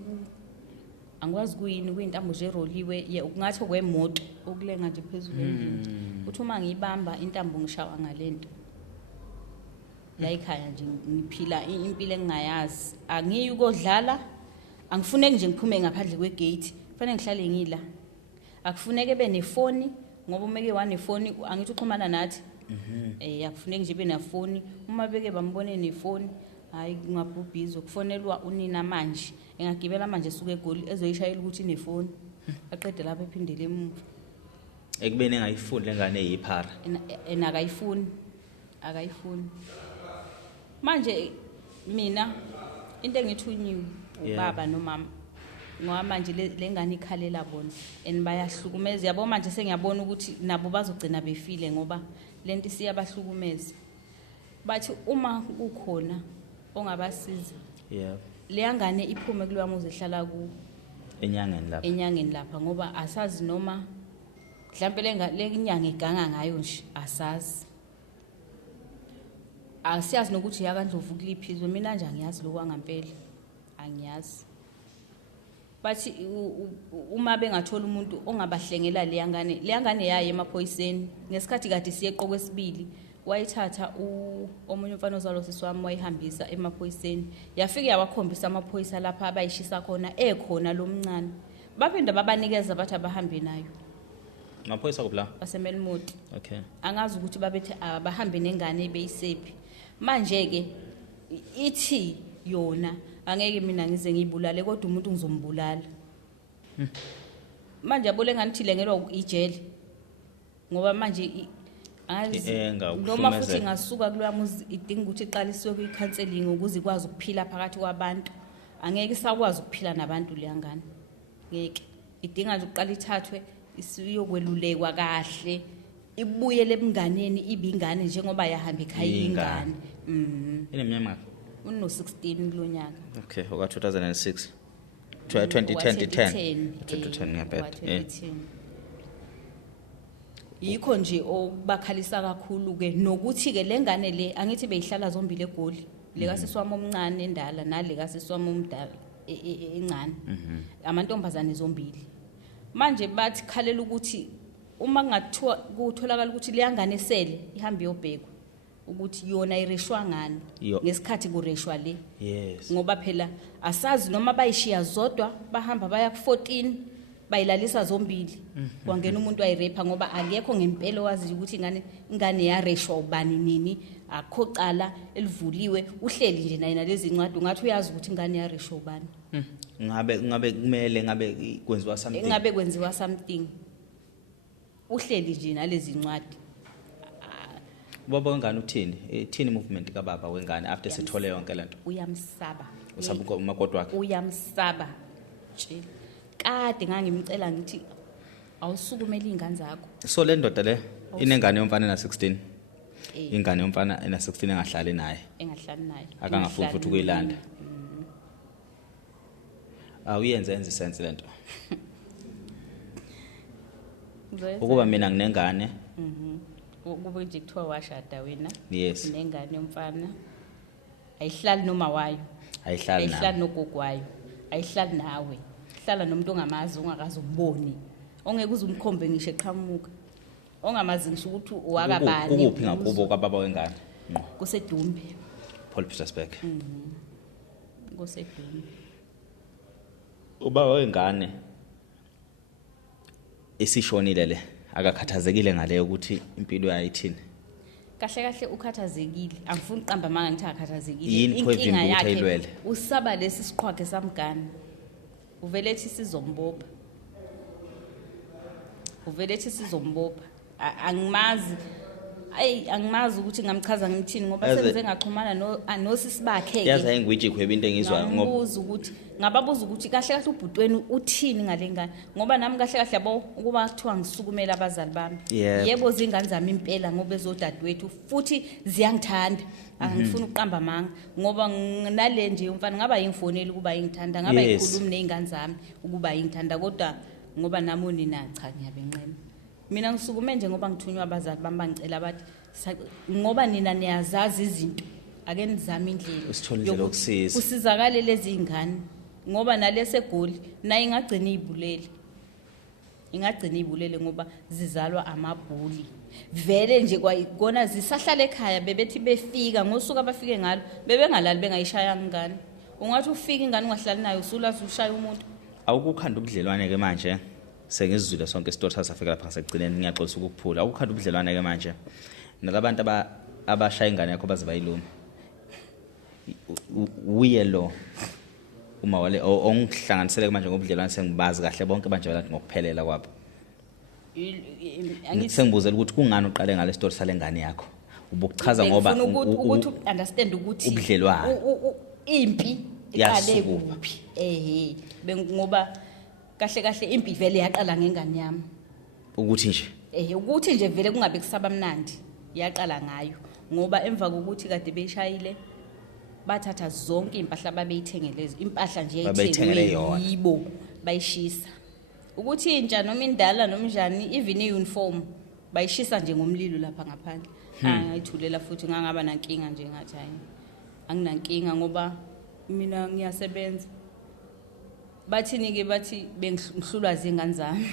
angikwazi kuyini kuyintambo nje eroliwe ukungathi okwemoto okulenga nje phezulu endlini uthi uma ngiyibamba intambo ngishawa ngalento yayikhaya nje ngiphila impilo engingayazi angiyi ukodlala angifuneki nje ngiphume ngaphandle kwegate kufanele ngihlale ngila akufuneke benefoni ngoba umeke wanefoni angithi uxhumana nathi akufuneki nje benefoni uma beke bambone nefoni hayi ngabhubhizo kufonelwa unina manje engagibela manje suke eGoli ezoyishayela ukuthi inefoni aqede lapha ephindele emuva ekubeni engayifuni lengane eyiphara akayifuni manje mina into engithunyiwe ubaba nomama ngoba manje lengane ikhalela bona bayahlukumeza yabo manje sengiyabona ukuthi nabo bazogcina befile ngoba lento siyabahlukumeza bathi uma kukhona ongabasiza le ngane iphume kulewa muzi ehlala ku enyangeni lapha ngoba asazi noma mhlambe le inyanga iganga ngayo nje asazi asiyazi nokuthi yakandlovu kuliphi izwe, mina nje angiyazi lokho angempela, angiyazi. Bathi uma bengathola umuntu ongabahlengela le ngane yaye emaphoyiseni ngesikhathi kade siyeqo kwesibili, wayithatha omunye umfana ozalo siswami wayihambisa emaphoyiseni, yafika yawakhombisa amaphoyisa lapha abayishisa khona ekhona lomncane, baphinda babanikeza bathi abahambe nayo. Amaphoyisa kupla Basemelmoti. okay Angazi ukuthi babethi abahambe nengane ebeyisephi. Manje ke ithi yona angeke mina ngize ngiyibulale kodwa umuntu ngizombulala. Manje yabole ngani thilengelwa ijele. Ngoba manje noma futhi ngasuka kuloya muzi idinga ukuthi iqalisiwe kwi-counseling ukuze ikwazi ukuphila phakathi kwabantu. Angeke isakwazi ukuphila nabantu le ngane. Ngeke idinga nje ukuqala ithathwe isiyokwelulekwa kahle, ibuye lebunganeni ibingane njengoba yahamba ekhaya ingane. Ineminyaka Uno 16 kulonyaka. okay oka 2006 2010 ngiyabhetha Yikho nje okubakhalisa kakhulu ke nokuthi ke lengane le angithi beyihlala zombili eGoli, leka siswami omncane endala naleka siswami omdala encane, amantombazane zombili. Manje bathi khalela ukuthi uma kungathiwa kutholakala ukuthi leyangane esele ihambe yobhekwa ukuthi yona ireshwa ngani ngesikhathi kureshwa le. Yes. Ngoba phela asazi noma bayishiya zodwa bahamba baya ku14 bayilalisa zombili kwangena umuntu wayirepa, ngoba akekho ngempela owazi ukuthi ingane yareshwa ubani nini, akho cala elivuliwe, uhleli nje naye nalezi incwadi ungathi uyazi ukuthi ingane yareshwa ubani. ngabe kumele ngabe kwenziwa something, engabe kwenziwa something, uhleli nje nalezi incwadi. Baba wengane uthini thini movement kababa wengane after sithole yonke lento? Uyamsaba. Usaba umakoti wakhe? Uyamsaba. Kade ngangimcela ngithi awusukumela ingane zakho. So le ndoda le inengane yomfana na 16. Ingane yomfana ena 16 engahlali naye. Engahlali naye. Akangafuni futhi ukuyilanda. Uyenze sense lento. Ukuba mina nginengane. Kube nje kuthiwa washada wena. Yes. Nengane yomfana. Ayihlali noma wayo. Ayihlali nogogo wayo. Ayihlali nawe. Hlala nomuntu ongamazi ongakazi umboni. Ongeke uzumkhombe ngisho eqhamuka. Ongamazi ngisho ukuthi uwakabani. Ukuphi ngakubo kababa wengane? Kusedumbe. Paul Petersburg. Kusedumbe. Ubaba wengane esishonile le akakhathazekile ngale ukuthi impilo yayithini? Kahle ukhathazekile, angifuni uqamba manga ngithi akhathazekile. Yini Inkinga yakhe usaba lesi siqhwaqe samgane. Uvele ethi sizombopha. Angimazi ukuthi ngamchaza ngimthini ngoba senze ngaxhumana nosisi bakhe ke. Yazi ayingwiji khweba into engizwa ngababuza ukuthi kahle ubhutweni uthini ngalengane, ngoba nami kahle yabo ukuba kuthiwa ngisukumela abazali bami. Yebo zingane zami impela ngoba ezodadewethu futhi ziyangithanda. Angifuni uqamba manga ngoba nale nje umfana ngaba yingifonela ukuba yingithanda, ngaba yikhulumi nezingane zami ukuba yingithanda, kodwa ngoba nami unina cha ngiyabenqema. Mina ngisukume nje ngoba ngithunywa abazali bami bangicela bathi ngoba nina niyazazi izinto ake nizame indlela yokusiza usizakale lezi ingane, ngoba nalese eGoli naye ingagcina ibulele ngoba zizalwa amabhuli. Vele nje kwayikona zisahlala ekhaya bebethi befika ngosuku abafike ngalo bebengalali bengayishaya ingane. Ungathi ufika ingane ungahlali nayo usulazi ushaya umuntu. Awukukhanda ubudlelwane ke manje sengizizwile sonke isitotha safika lapha ngasekugcineni ngiyaxolisa ukukuphula. Awukukhanda ubudlelwane ke manje nalabantu abashaya ingane yakho bazibayiluma. Uye lo uma wale ongihlanganisele manje ngobudlelwane sengibazi kahle bonke manje balathi ngokuphelela kwabo. Sengibuzela ukuthi kungani uqale ngale story salengane yakho. Ubuchaza ngoba ukuthi understand ukuthi ubudlelwane impi iqale kuphi. Ngoba kahle impi vele yaqala ngengane yami. Ukuthi nje ukuthi nje vele kungabe kusaba mnandi yaqala ngayo ngoba emva kokuthi kade beyishayile bathatha zonke impahla babeyithengeleza, impahla nje yayithengele yibo bayishisa. Ukuthi intsha noma indala noma njani even iuniform bayishisa nje ngomlilo lapha ngaphandle. Ngayithulela futhi ngangaba nankinga nje ngathi hayi anginankinga ngoba mina ngiyasebenza. Bathini-ke bathi bengihlulwa izingane zami.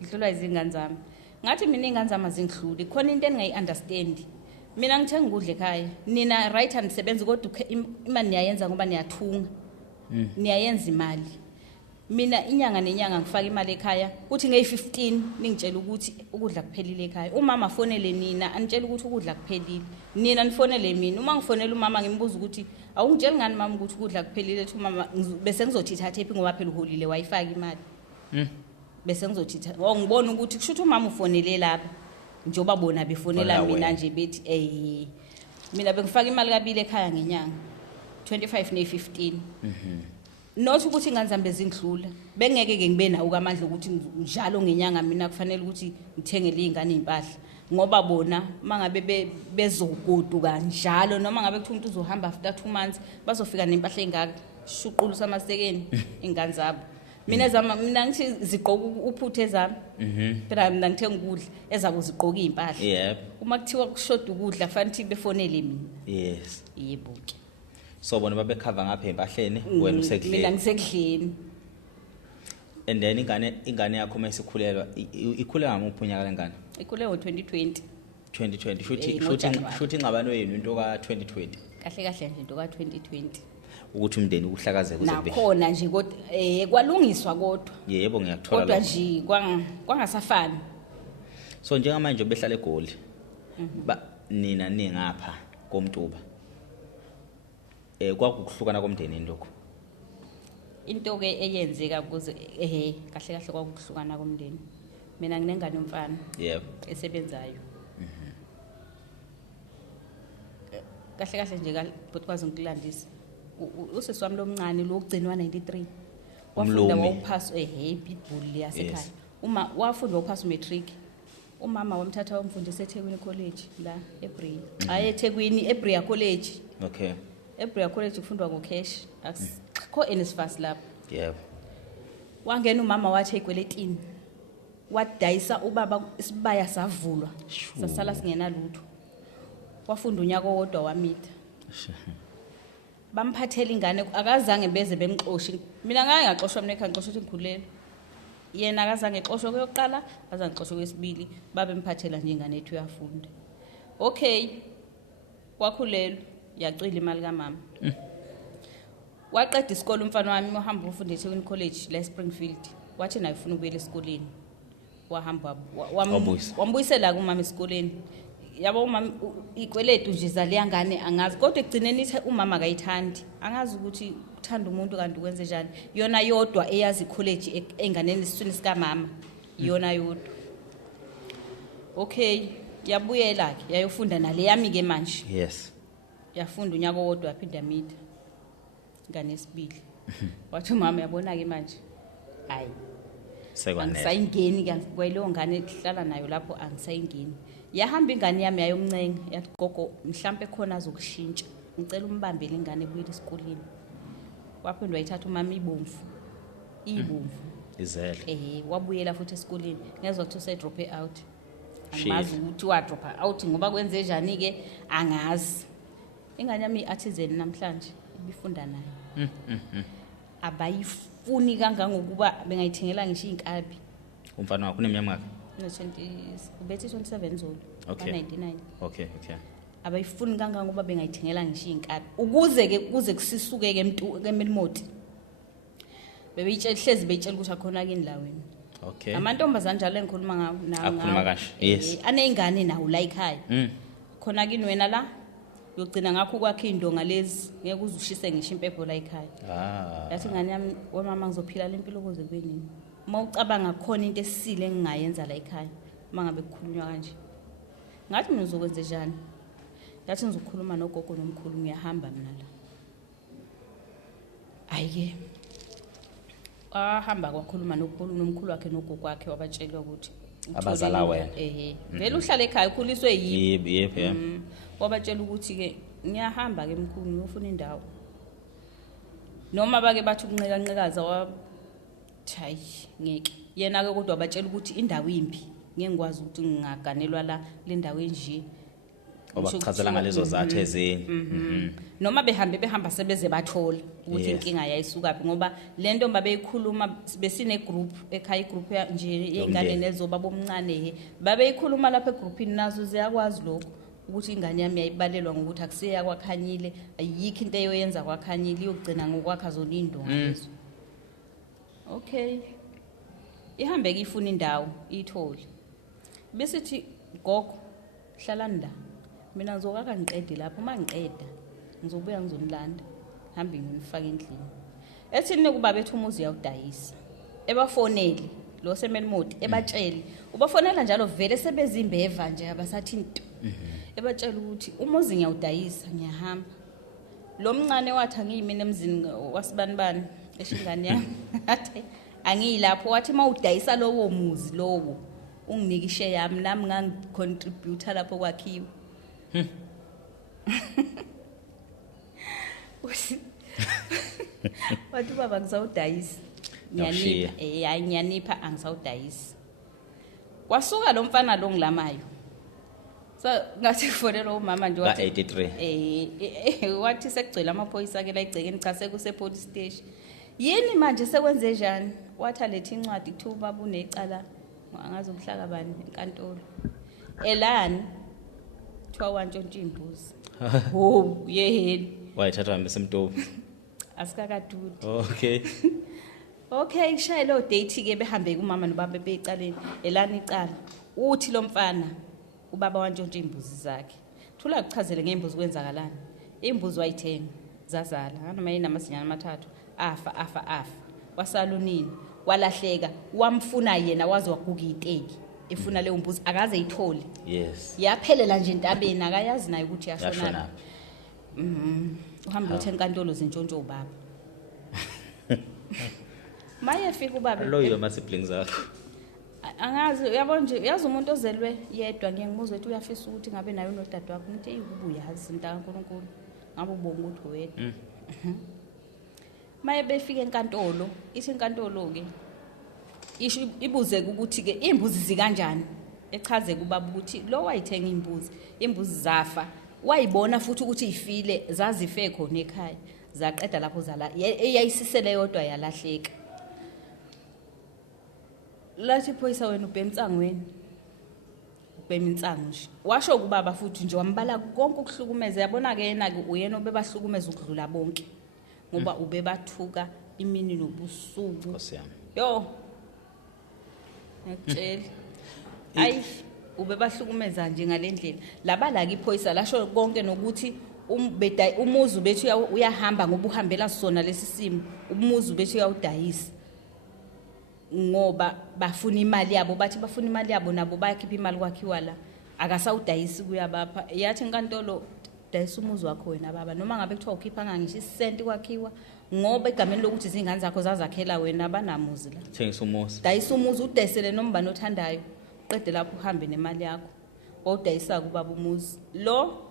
Ngihlulwa izingane zami. Ngathi mina izingane zami azingihluli. Khona into engingayi-understand. Mina ngithenga ukudla ekhaya. Nina right anisebenza kodwa imali niyayenza ngoba niyathunga. Niyayenza imali. Mina inyanga nenyanga ngifaka imali ekhaya. Uthi ngeyi-15 ningitshela ukuthi ukudla kuphelile ekhaya. Umama fonele nina anitshela ukuthi ukudla kuphelile. Nina nifonele mina. Uma ngifonela umama ngimbuza ukuthi awungitsheli ngani mama ukuthi ukudla kuphelile ethi umama bese ngizothi thatha ephi ngoba phela uholile wayifaka imali. Bese ngizothi ngibona ukuthi kusho ukuthi umama ufonele lapha njengoba bona befonela mina nje bethi mina bengifaka imali kabili ekhaya ngenyanga 25 ne15. Not ukuthi ingane zami bezingihlula bengeke ke ngibe nawo amandla ukuthi njalo ngenyanga mina kufanele ukuthi ngithengele izingane impahla ngoba bona mangabe bezogoduka njalo noma ngabe kuthi umuntu uzohamba after 2 months bazofika nempahla engaka shuqulu samasekeni ingane zabo. Mina ngithi ziqoka uphuthe zami. Phela mina ngithenga ukudla ezabo ziqoka impahla. Yep. Uma kuthiwa kushoda ukudla fanele befonele mina. Yes. Yebo ke. So bona babekhava ngapha empahleni wena usekudleni. Mina ngisekudleni. And then ingane yakho mayisikhulelwa ikhule ngamuphi unyaka lengane? Ikhule ngo2020. 2020 shuthi ingxabano yenu into ka2020. Kahle nje into ka2020. Ukuthi umndeni uhlakazeke kuze kube. Nakhona nje kodwa kwalungiswa kodwa. Yebo ngiyakuthola. Kodwa nje kwangasafani. So njengamanje behlala eGoli. Nina ningapha koMtuba. Kwakuhlukana komndeni lokho. Into ke eyenzeka kuze kahle kwakuhlukana komndeni. Mina nginengane yomfana. Yebo. Esebenzayo. Kahle nje kodwa ngikulandisa. Usisi wami lomncane lo kugcinwa 93. Wafunda wawuphasa pitbull yasekhaya. Uma wafunda wawuphasa matric. Umama wamthatha wamfundisa eThekwini College la eBrea. eThekwini eBrea College. Okay. eBrea College kufundwa ngocash. Akho NSFAS lapho. Yebo. Wangena umama wathi ekweletini. Wadayisa ubaba isibaya savulwa. Sasala singena lutho. Wafunda unyaka owodwa wamitha. Bamphathela ingane akazange beze bemxoshi. Mina ngake ngaxoshwa mina ekhaya ngixoshwe ngikhulele. Yena akazange exoshwe koyokuqala, azange exoshwe kwesibili, babe mphathela nje ingane ethu yafunda. Okay. Wakhulelwa, yacwila imali kaMama. Waqeda isikole umfana wami uhamba ufunda eThekwini College la eSpringfield. Wathi naye ufuna ukuyela esikoleni. Wahamba wambuyisela kuMama esikoleni. Yabo umama ikweletu nje zaliya ngane angazi kodwa egcineni ithe umama akayithandi angazi ukuthi uthanda umuntu kanti ukwenze njani yona yodwa eyazi college enganeni isiswini sika mama yona yodwa. Okay yabuyela ke yayofunda nale yami ke manje. Yes. Yafunda unyaka owodwa yaphinda mitha ngane esibili. Wathi umama yabona ke manje hayi sekwanele angisayingeni kweleyo ngane ehlala nayo lapho angisayingeni. Yahamba ingane yami yayomncenga yathi gogo mhlambe khona azokushintsha ngicela umbambele ingane ebuyile esikoleni. Waphindwa yithatha umama ibomvu izele wabuyela futhi esikoleni ngezwe ukuthi use drop out. Angazi ukuthi wa drop out ngoba kwenze njani ke angazi. Ingane yami iartisan namhlanje ibifunda nayo. Abayifuni kangangokuba bengayithengela ngisho inkabi. Umfana wakho uneminyaka ubethi 27 zolo. Okay. 99. Okay. Abayifuni kangangoba bengayithengela ngisho inkabi. Ukuze ke kuze kusisuke ke eMilmoti. Hlezi beyitshela ukuthi akhona ke endaweni. Okay. Amantombazana njalo engikhuluma ngawo akhuluma kashe. Yes. Aneyingane nawo la ekhaya. Khona kini wena la yogcina ngakho kwakhe indonga lezi ngeke uzushise ngisho impepho la ekhaya. Yathi ngane yami wamama ngizophila lempilo kuze kube nini. Uma ucabanga khona into esile engingayenza la ekhaya mangabe kukhulunywa kanje. Ngathi mina uzokwenza njani? Yathi ngizokhuluma nogogo nomkhulu ngiyahamba mina la. Ayike. Ahamba kwakhuluma nomkhulu wakhe nogogo wakhe wabatshela ukuthi abazala wena. Vele uhlala ekhaya ukhuliswe yibo. Yebo. Wabatshela ukuthi ke ngiyahamba ke mkhulu ngiyofuna indawo. Noma bake bathi ukunqeka thayi ngeke. Yena ke kodwa batshela ukuthi indawo impi ngeke ngikwazi ukuthi ngingaganelwa la le ndawo enje Obachazela ngalezo zathu ezinye. Noma behamba sebeze bathola ukuthi Yes. inkinga yayisukaphi ngoba le ntombi beyikhuluma besine group ekhaya igroup nje yengane Yomndeni. nezoba bomncane babeyikhuluma lapha egroupini nazo ziyakwazi lokho ukuthi ingane yami yayibalelwa ngokuthi akusiya kwakhanyile ayikho into eyoyenza kwakhanyile iyogcina ngokwakha zona indonga lezo. Okay. Ihambe ke ifuna indawo ithole. Besithi gogo hlalani la. Mina ngizokaka ngiqede lapho mangiqeda ngizobuya ngizonilanda hambe nginifaka endlini. Ethini kuba bethu umuzi uyawudayisa. Ebafoneli lo semelmoti ebatsheli ubafonela njalo vele sebezimbeva nje abasathi into. Ebatshela ukuthi umuzi ngiyawudayisa ngiyahamba. Lo mncane wathi angiyimini emzini wasibanibani eshingane yami. Athi angiyilapho wathi mawudayisa lowo muzi lowo unginike ishare yami nami ngangicontributor lapho kwakhiwa. Wathi baba ngizawudayisa. Yakushiya. Hayi ngiyanipha angisawudayisi. Kwasuka lo mfana lo ngilamayo. So ngathi kufonela umama nje wathi ka-83 wathi sekugcwele amaphoyisa ke la igcekeni cha sekuse police station. Yini manje sekwenze njani? Wathi alethe incwadi kuthiwa baba unecala angazi umhlaka bani enkantolo. Elani kuthiwa wantshontsha imbuzi. Ho yeheni wayithatha hambe semntobi. asikakaduti. Okay. Okay kushaye lo date ke behambe kumama nobaba beyicaleni elani icala. Uthi lo mfana ubaba wantshontsha imbuzi zakhe. Thula kuchazele ngembuzi kwenzakalani. Imbuzi wayithenga zazala noma yini amasinyana amathathu afa. Wasalunini walahleka wamfuna yena wazi waguga iteki efuna leyo mbuzi akaze ayithole. Yes. Yaphelela nje intabeni akayazi naye ukuthi Yashona. yashona. Uhambe uthe enkantolo zintshontsho ubaba. Maye fika ubaba. Lo yoma siblings zakho. Angazi uyabona nje yazi umuntu ozelwe yedwa ngiyangimuzwa ukuthi uyafisa ukuthi ngabe nayo nodade wakho ukuthi eyikubu yazi into kaNkuluNkulu ngabe ubonga ukuthi wedwa. Maye befika enkantolo ithi inkantolo ke isho ibuze ukuthi ke imbuzi zikanjani echaze kubaba ukuthi lo wayithenga imbuzi zafa wayibona futhi ukuthi ifile zazife khona ekhaya zaqeda lapho zala eyayisisele yodwa yalahleka. Lathi phoyisa wena ubhema insangweni ubhema insango nje washo kubaba futhi nje wambala konke ukuhlukumeza yabona ke yena ke uyena obebahlukumeza ukudlula bonke ngoba ubebathuka imini nobusuku. Nkosi yami. Yo ngitshela ayi ubebahlukumeza nje ngalendlela labala ke iphoyisa lasho konke nokuthi umuzi bethu uyahamba ngoba uhambela sona lesi simo umuzi bethu uyawudayisa ngoba bafuna imali yabo bathi bafuna imali yabo nabo bayakhipha imali kwakhiwa la akasawudayisi kuyabapha yathi inkantolo dayisa umuzi wakho wena baba noma ngabe kuthiwa ukhipha ngisho isenti kwakhiwa ngoba egameni lokuthi izingane zakho zazakhela wena banamuzi la Thengisa umuzi. dayisa umuzi udayisele nombani othandayo uqede lapho uhambe nemali yakho wawudayisa kubaba umuzi lo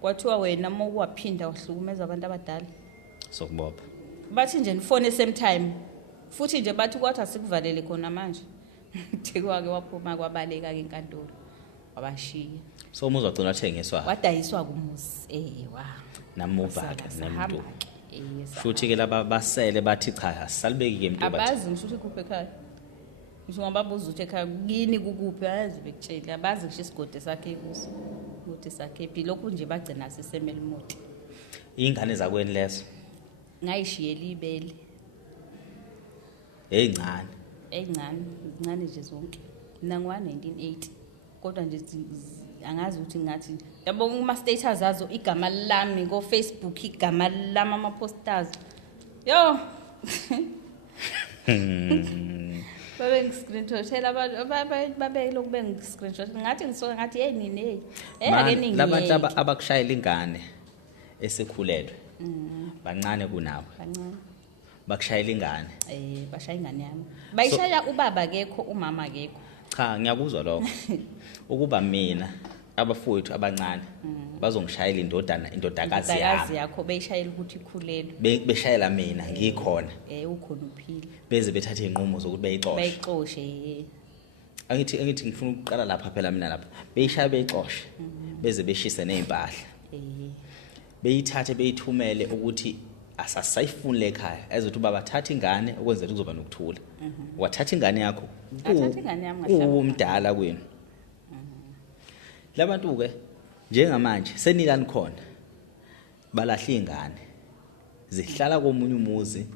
kwathiwa wena mokuwaphinda wahlukumeza abantu abadala Sokubopha. bathi nje nifone same time futhi nje bathi kwathi asikuvalele khona manje thikwa ke waphuma kwabaleka ke enkantolo wabashiya So umuzi wagcina wathengiswa. wadayiswa kumuzi wa Namuva ke Sahamba nemuntu. ke. Yes, Futhi ke laba basele bathi cha asalibeki ke mntu bathi. abazi ngisho ukuthi kuphi ekhaya ngisho ngababuza ukuthi ekhaya kini kukuphi ayazi bekutshela abazi ngisho isigode sakhe kuso ukuthi sakhe phi lokhu nje bagcina sisemelmoti Ingane zakweni lezo. ngayishiyela ibele Eyincane. encane nje zonke mina ngwa 1980 kodwa nje angazi ukuthi ngathi yabo kuma status azo igama lami go Facebook igama lami ama posters yo babe ngiscreenshotela abantu babe lokhu bengiscreenshot ngathi ngisoka ngathi hey nini ake ningi Labantu abakushayela ingane esekhulelwe. Bancane kunawe. kancane Bakushayela ingane. bashaya ingane yami bayishaya ubaba akekho umama akekho Cha ngiyakuzwa lokho. Ukuba mina abafowethu abancane bazongishayela indodakazi yami. yakho beyishayela ukuthi ikhulelwe Beshayela mina ngikhona. ukhona uphile Beze bethathe inqumo zokuthi beyixoshe. bayixoshe Angithi ngifuna ukuqala lapha phela mina lapha. Beyishaya beyixoshe. beze beshise nezimpahla beyithathe beyithumele ukuthi asasayifuni lekhaya ezothi ubaba thatha ingane okwenzela kuzoba nokuthula wathatha ingane yakho Athatha ingane yami ngahlala umdala kwenu labantu ke njengamanje senilani khona balahla ingane zihlala komunye umuzi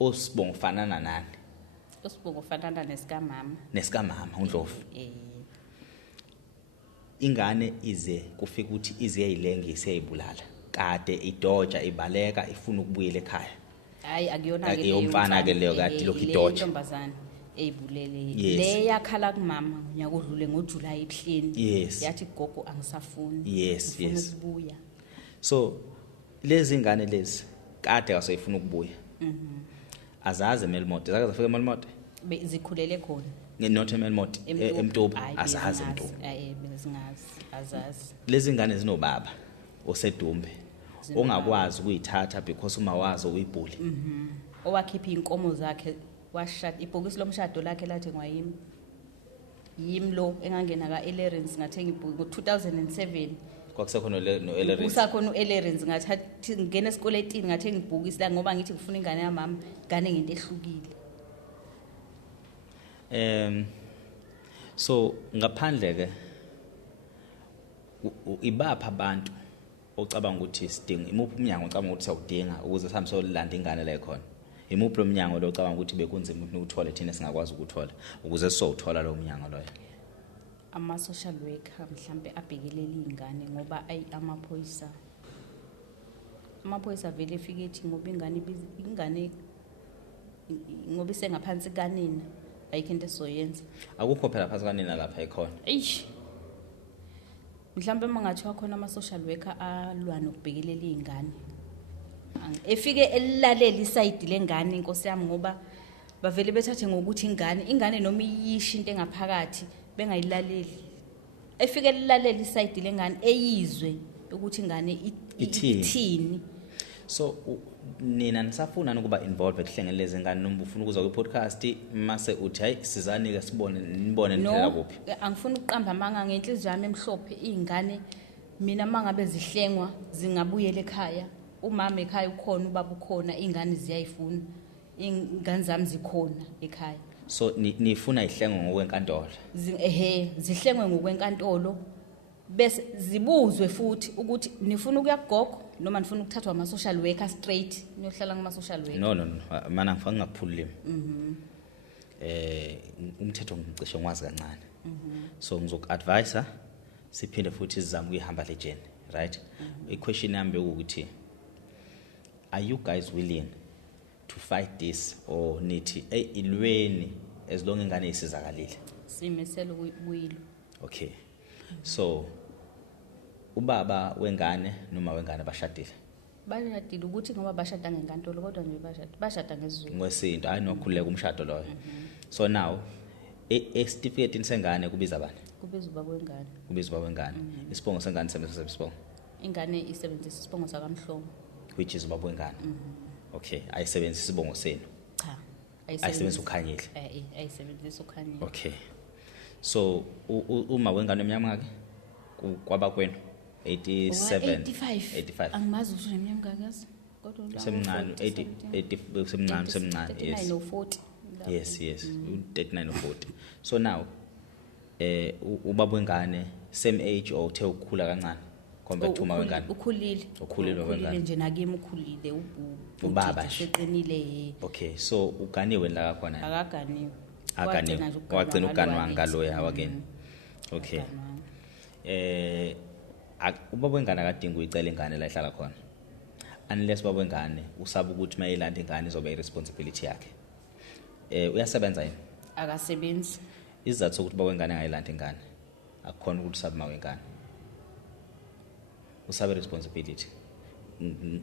osibongo fanana nani usibongo fanana nesikamama uNdlovu ingane ize kufika ukuthi ize yayilengisa yayibulala kade idoja ibaleka ifuna ukubuyela ekhaya hayi akuyona ke yomfana ke leyo kade lokho idoja intombazana eyibulele Yes. le yakhala kumama unyaka odlule ngoJuly ebuhleni Yes. yathi gogo angisafuni Yes, ngifuna yes. ukubuya so lezi ngane lezi kade asayifuna ukubuya azaze eMelmote zake zafika eMelmote zikhulele khona not eMelmote eMtobo Hayi, azazi bezingazi. eMtobo Bezingazi azazi lezi ngane zinobaba osedumbe ongakwazi ukuyithatha because uma wazi uyibhuli owakhipha inkomo zakhe washada ibhokisi lomshado lakhe lathi ngwayimi yimlo engangena kaElerins ngathenga ibhokisi ngo2007 kwakusekhona noElerins usakhona uElerins ngathathi ngene esikoletini ngathenga ibhokisi la ngoba ngithi ngifuna ingane yamama ngane ngento ehlukile so ngaphandle ke ibapha abantu ocabanga ukuthi sidinga imuphi umnyango ocabanga ukuthi sawudinga ukuze sihambe solanda ingane la ekhona imuphi lo mnyango lo ocabanga ukuthi bekunzima ukuthi ukuthola thina singakwazi ukuthola ukuze sizowuthola lo mnyango loyo ama-social worker mhlambe abhekelele iy'ngane ngoba amaphoyisa vele efike ethi ngoba ingane ngoba isengaphansi kanina ayikho into esizoyenza akukho phela phansi kanina lapha ekhona eish mhlambe mangathiwa khona ama-social worker alwa nokubhekelela iy'ngane efike elilalela isayidi lengane inkosi yami ngoba bavele bethathe ngokuthi ingane noma iyisho into engaphakathi bengayilaleli efike elilalela isayidi lengane eyizwe ukuthi ingane ithini so nina nisafuna ukuba involved ekuhlengeni lezi ngane noma ufuna ukuza kwi-podcast mase uthi hayi sizanike sibone nibone niphela kuphi angifuni ukuqamba amanga ngenhliziyo yami emhlophe iy'ngane mina mangabe zihlengwa zingabuyela ekhaya umama ekhaya ukhona ubaba ukhona iy'ngane ziyayifuna iy'ngane zami zikhona ekhaya so nifuna ihlengwe ngokwenkantolo zihlengwe ngokwenkantolo bese zibuzwe futhi ukuthi nifuna ukuya kugogo noma nifuna ukuthathwa ama-social worker straight niyohlala ngama-social worker no mana ngifaka ngakuphulile umthetho ngicishe ngwazi kancane so ngizoku-advise siphinde futhi sizame ukuyihamba le journey right i-question yami bekuwukuthi are you guys willing to fight this or nithi ilweni as long ingane isizakalile simisela ukuyilo okay so ubaba wengane noma wengane bashadile bashadile ukuthi ngoba bashada ngenkantolo kodwa nje bashada ngesizulu ngwesinto ayinokhuleka umshado loyo so now esitifiketini sengane kubiza abani kubiza ubaba wengane kubiza ubaba wengane isibongo sengane sebenzisa isibongo ingane isebenzisa isibongo sakaMhlomo which is ubaba wengane okay ayisebenzisa isibongo senu cha ayisebenzisa ukhanyile ayisebenzisa ukhanyile okay so uma wengane eminyaka ke kwaba kwenu 85 angimazi ukuthi neminyaka kazi kodwa semncane 80 semncane yes 39 yes 39 or 40 so now ubaba wengane same age or uthe ukukhula kancane compared to uma wengane ukhulile wengane nje nakimi ukhulile ubaba seqinile okay so uganiwe la kakhona akaganiwe wagcina uganwa ngaloya wakeni okay ubaba wengane akadinga uyicela ingane la ehlala khona unless ubaba wengane usaba ukuthi mayelanda ingane izoba irresponsibility yakhe uyasebenza yini akasebenzi izathu sokuthi ubaba wengane angayilanda ingane akukhona ukuthi usabe mawengane usabe responsibility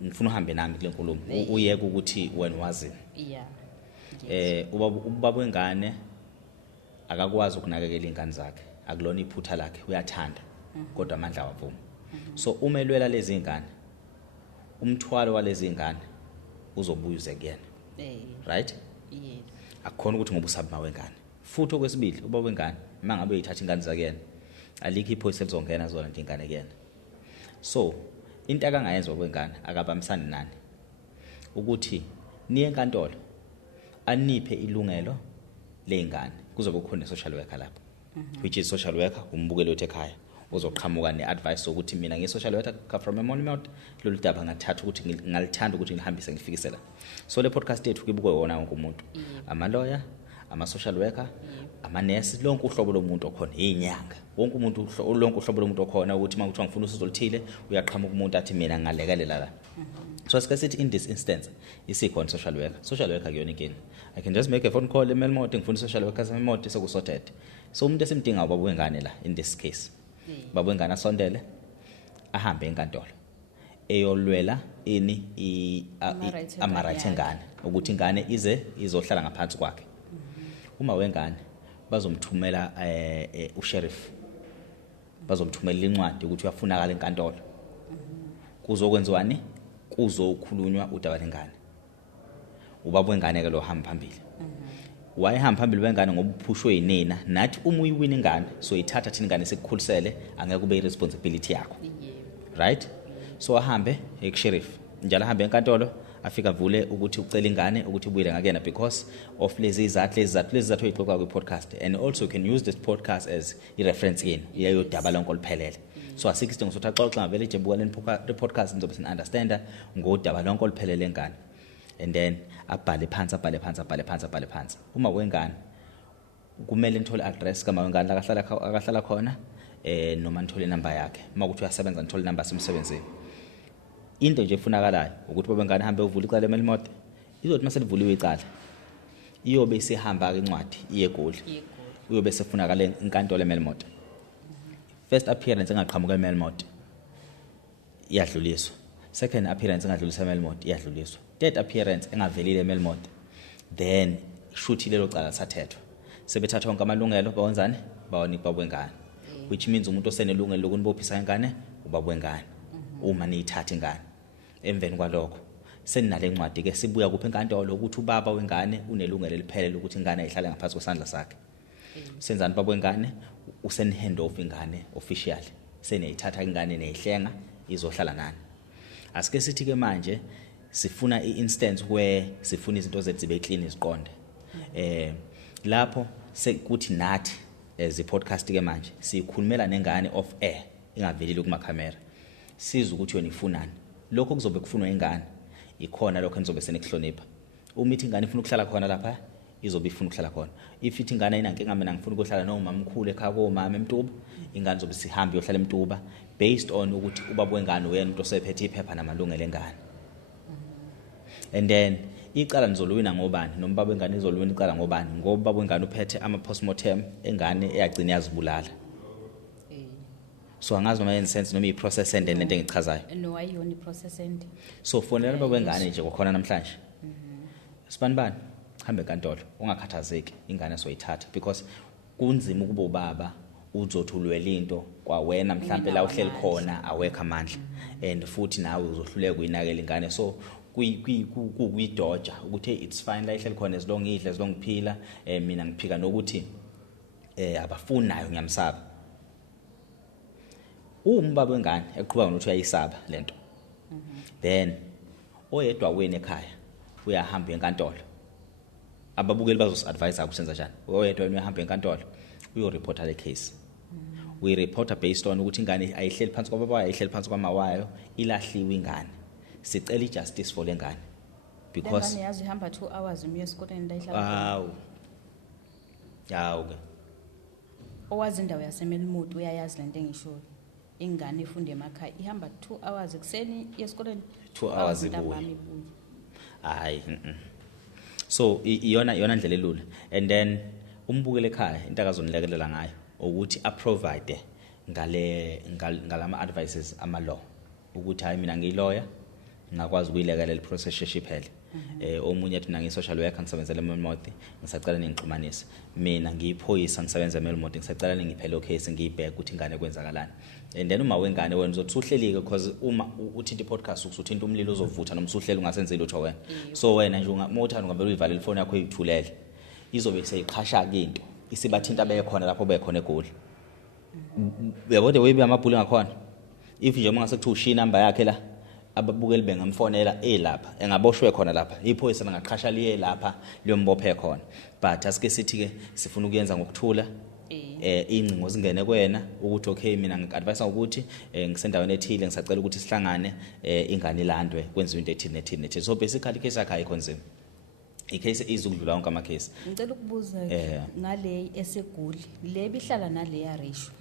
ngifuna uhambe nami kule nkulumo uyeke ukuthi wena wazi ubaba wengane akakwazi ukunakekela ingane zakhe akulona iphutha lakhe uyathanda kodwa amandla awavumi so uma elwela lezi ngane umthwalo walezi ngane uzobuya uze kuyena right akukhona ukuthi ngoba usaba wengane futhi okwesibili ubaba wengane mangabe uyithatha ingane zakhe alikho iphoyisa elizongena zona nje ingane kuyena. So into akangayenza kwengane akabambisani nani ukuthi niye enkantolo aniphe ilungelo lengane kuzobe kukhona social worker lapho, which is social worker umbukeli wethu ekhaya uzoqhamuka neadvice ukuthi mina ngi-social worker from eMonmouth, lolu daba ngathatha ukuthi ngalithanda ukuthi ngihambise ngifikise la. So le podcast yethu kibukwe wona wonke umuntu, ama-lawyer, ama-social worker, ama-nurse, lonke uhlobo lomuntu okhona, inyanga, wonke umuntu lonke uhlobo lomuntu okhona ukuthi uma kuthiwa ngifuna usizo oluthile uyaqhamuka umuntu athi mina ngalekelela la. So sike sithi in this instance isikhona social worker kuyona inkinga. I can just make a phone call eMelmont ngifuna social worker eMelmont sekusorted. So umuntu esimdinga ubaba wengane la in this case, baba wengane asondele ahambe enkantolo eyolwela ini ama-right engane ukuthi ingane izohlala ngaphansi kwakhe. Uma wengane bazomthumela usheriff, bazomthumela incwadi ukuthi uyafunakala enkantolo, kuzokwenziwani, kuzokhulunywa udaba lengane. Ubaba wengane ke lo hamba phambili, wayehamba phambili wengane ngoba uphushwe yinina, nathi uma uyiwina ingane so ithatha thina ingane sekukhulisele angeke kube i-responsibility yakho, right? So ahambe ekusheriff, njalo ahambe enkantolo afika vule ukuthi ucela ingane ukuthi ibuyele ngakena because of lezi izathu oyixoxa kwi-podcast, and also you can use this podcast as i-reference yenu iyayo daba lonke oluphelele. So asikho isidingo sokuthi axoxe ngavele nje buka le podcast nizobe sin-understanda ngodaba lonke oluphelele ngane, and then abhale phansi. Uma wengane kumele nithole address kama wengane la akahlala khona, noma nithole number yakhe. Uma ukuthi uyasebenza nithole number semsebenzini. Into nje efunakalayo ukuthi baba wengane ahambe uvula icala eMelmont, izothi mase livuliwe icala iyobe isihamba ke incwadi iye eGoli, uyobe sefunakala enkantolo eMelmont. First appearance engaqhamuka eMelmont iyadluliswa, second appearance engadluliswa eMelmont iyadluliswa, third appearance engavelile eMelmont, then shuthi lelo cala sathethwa, sebethatha wonke amalungelo bawenzane bawanika baba wengane, which means umuntu osenelungelo lokunibophisa ingane ubaba wengane uma niyithatha ingane. Emveni kwalokho seninale ncwadi ke sibuya kuphi enkantolo ukuthi ubaba wengane unelungelo eliphelele ukuthi ingane ihlale ngaphansi kwesandla sakhe. Senzani baba wengane useni-hand off ingane officially, seniyayithatha ingane neyihlenga izohlala nani. Asike sithi ke manje sifuna i-instance where sifuna izinto zethu zibe clean ziqonde. Lapho sekuthi nathi as i-podcast ke manje sikhulumela nengane off air ingavelile kumakhamera, siza ukuthi yona ifunani. Lokho kuzobe kufunwa ingane ikhona lokho enizobe senikuhlonipha. Uma ithi ingane ifuna ukuhlala khona lapha izobe ifuna ukuhlala khona. If ithi ingane inankinga mina ngifuna ukuhlala nomama mkhulu ekhaya komama eMtuba, ingane zobe sihambe yohlala eMtuba based on ukuthi ubaba wengane uyena umuntu osephethe iphepha namalungelo engane. And then icala nizolwina ngobani noma baba wengane izolwina icala ngobani, ngoba baba wengane uphethe ama-postmortem engane eyagcina yazibulala. So angazi noma yenza sense noma i-process end lento engichazayo. No, ayiyona i-process end. So fonela baba wengane nje kwakhona namhlanje. Sibanibani hambe enkantolo ungakhathazeki, ingane soyithatha because kunzima ukuba ubaba uzothulwela into kwawena mhlambe la uhleli khona awekho amandla, and futhi nawe uzohluleka uyinakela ingane. So kuyidoja ukuthi it's fine la ihleli khona as long idle as long iphila, mina ngiphika nokuthi abafuni nayo ngiyamsaba. Umbaba wengane eqhubeka nokuthi uyayisaba lento, then oyedwa wena ekhaya uyahamba enkantolo, ababukeli bazosi-advise akusenza njani. Oyedwa wena uyahamba enkantolo uyoreporta le case, uyireporta based on ukuthi ingane ayihleli phansi kwababa wayo, ayihleli phansi kwama wayo, ilahliwe ingane. Sicela i-justice for le ngane because ingane yazi ihamba 2 hours umiye esikoleni la ihlala. Yawu ke Owazi indawo yaseMelmont uyayazi lento engishoyo. Ingane ifunde emakhaya ihamba 2 hours ekseni esikoleni, 2 hours ibuya. Hayi. So iyona ndlela elula, and then umbukele ekhaya into akazonilekelela ngayo ukuthi aprovide ngalama advices ama-law ukuthi hayi mina ngiyi-lawyer ngakwazi ukuyilekelela i-process sheshe iphele. Omunye athi mina ngiyi-social worker ngisebenzela eMelmont ngisacela ningixhumanise, mina ngiyiphoyisa ngisebenza eMelmont ngisacela ningiphe lo case ngiyibheke ukuthi ingane kwenzakalani. And then uma wengane wena uzothi uhlelike because uma uthinta i-podcast usuthinta umlilo uzovutha noma usuhleli ungasenzeli utho wena. So wena nje ungamothana ungavela uyivalele ifoni yakho uyithulele, izobe seyiqhasha ke into isibathinta bekhona lapho bekhona eGoli. Uyabo the way amabhulu ngakhona if nje mangase kuthi ushiya number yakhe la ababukeli bengamfonela elapha engaboshwe khona lapha iphoyisa ngaqhasha liye lapha liyombophe khona but asike sithi ke sifuna ukuyenza ngokuthula incingo zingene kwena ukuthi okay mina ngikadvise ukuthi ngisendaweni ethile ngisacela ukuthi sihlangane ingane ilandwe kwenziwe into ethini nethini so basically case yakhe ayikho nzima icase izukudlula wonke ama case ngicela ukubuza ngale esegoli le bihlala nale yarisho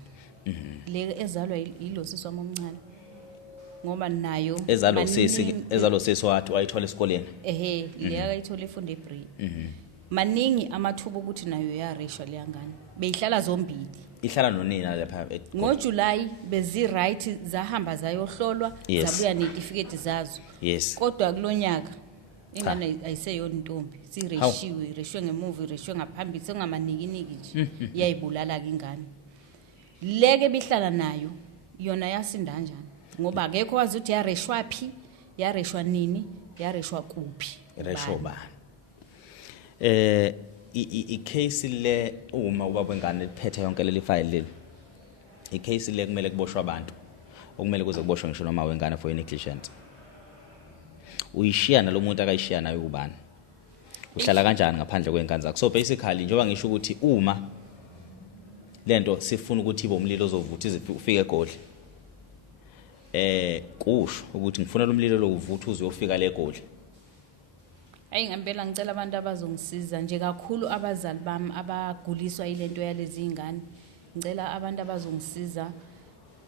le ezalwa yilo sisi wami omncane ngoba nayo ezalo sisi wathi wayithola esikoleni le ayithola efunde eBree maningi amathuba ukuthi nayo yarisho le yangane beyihlala zombili ihlala nonina lapha ngoJuly bezi right zahamba zayohlolwa zabuya netifiketi zazo kodwa kulonyaka ingane ayiseyona intombi sireshiwe ngemuva ireshiwe ngaphambili sengamaniki nje iyayibulala ke ingane leke bihlala nayo yona yasinda kanjani ngoba akekho wazi ukuthi yareshwa phi yareshwa nini yareshwa kuphi ireshwa ba icase le uma ubaba wengane liphethe yonke leli file leli icase le kumele kuboshwe abantu okumele kuze kuboshwe ngisho noma wengane for negligence uyishiyana lo muntu akayishiya nayo ubani uhlala kanjani ngaphandle kwengane zakho so basically njoba ngisho ukuthi uma lento sifuna ukuthi ibe umlilo ozovutha ize ufike eGoli kusho ukuthi ngifuna lo mlilo lo uvutha uze uyofika le eGoli ayi ngempela ngicela abantu abazongisiza nje kakhulu abazali bami abaguliswa ilento yalezi ingane ngicela abantu abazongisiza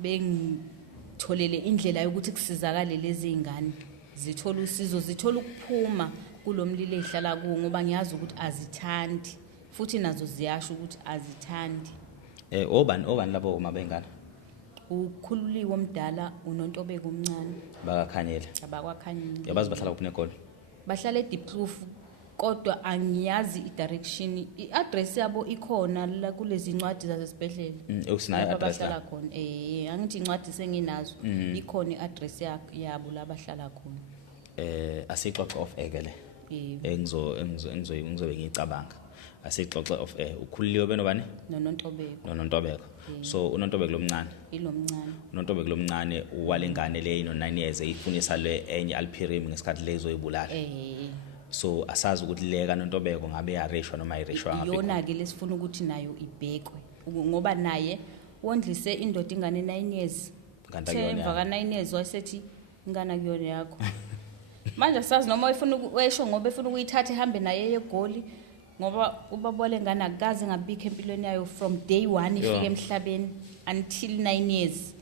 bengitholele indlela yokuthi kusizakale lezi ingane zithola usizo zithola ukuphuma kulomlilo ehlala kuwo ngoba ngiyazi ukuthi azithandi futhi nazo ziyasho ukuthi azithandi obani labo uma bengane ukhululiwe omdala unontobeko omncane bakakhanyela abakwakhanyela yabazi bahlala kuphi neGoli bahlala eDiepkloof kodwa angiyazi idirection iaddress yabo ikhona la kulezi incwadi zasesibhedlela usinayo address la khona angithi incwadi senginazo ikhona iaddress yabo la bahlala khona asixoxe of ekele ngizobe ngicabanga asixoxe of ukhululiwe benobani nonontobeko so unontobeko lomncane unontobeko lomncane walengane le ino 9 years ifunisa le enye alpirim ngesikhathi lezo ibulala so asazi ukuthi leka nontobeko ngabe yareshwa noma ayireshwa ngabe yona ke lesifuna ukuthi nayo ibhekwe ngoba naye wondlise indoda ingane 9 years emva ka 9 years wasethi ingane kuyona yakho manje sazi noma uyifuna wesho ngoba efuna ukuyithatha ihambe naye eGoli ngoba ubabole ngane akaze ngabikho empilweni yayo from day 1 ifike emhlabeni until 9 years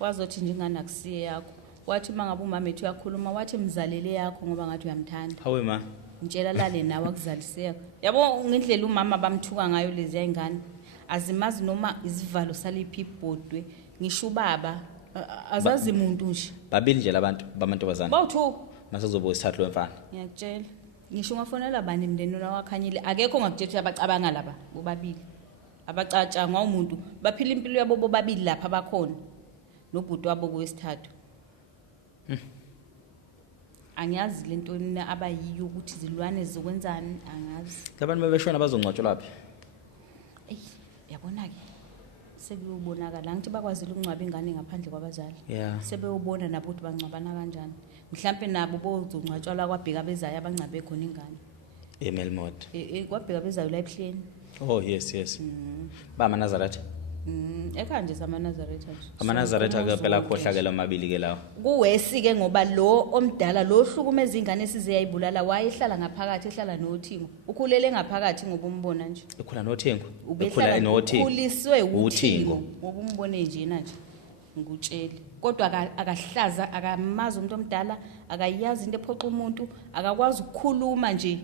wazothi nje ingane akusiye yakho wathi mangabe umama ethu uyakhuluma wathi mzalele yakho ngoba ngathi uyamthanda hawe ma ngitshela lale nawe akuzaliseka yabo ngendlela umama bamthuka ngayo lezi ingane azimazi noma izivalo saliphi ibhodwe ngisho ubaba azazi umuntu nje babili nje labantu bamantobazana bawuthu mase kuzoba isithathu lwemfana ngiyakutshela ngisho ungafonela bani imndeni wakhanyile akekho ngakutshela abacabanga laba bobabili abacatshangwa umuntu baphila impilo yabo bobabili lapha abakhona nobhuti wabo kwesithathu angiyazi lento abayiyo ukuthi izilwane zizokwenzani angazi labantu bebeshona bazongcwatshwa laphi yabona ke sekuyobonakala ngithi bakwazile ukungcwaba ingane ngaphandle kwabazali sebeyobona nabo ukuthi bangcwabana kanjani mhlambe nabo bozongcwatshwa la kwabheka bezayo abangcabe khona ingane eMelmot kwabheka bezayo la ePleni oh yes ba Nazareth ekhaya nje amaNazaretha nje amaNazaretha ke phela khohlakela amabili ke lawo kuwesi ke ngoba lo omdala lo hlukumeza ingane esize yayibulala wayehlala ngaphakathi ehlala noThingo ukhulele ngaphakathi ngoba umbona nje ekhula noThingo ekhula noThingo ukhuliswe uThingo ngoba umbone nje nanje ngikutshela kodwa akahlaza akamazi umuntu omdala akayazi into ephoqa umuntu akakwazi ukukhuluma nje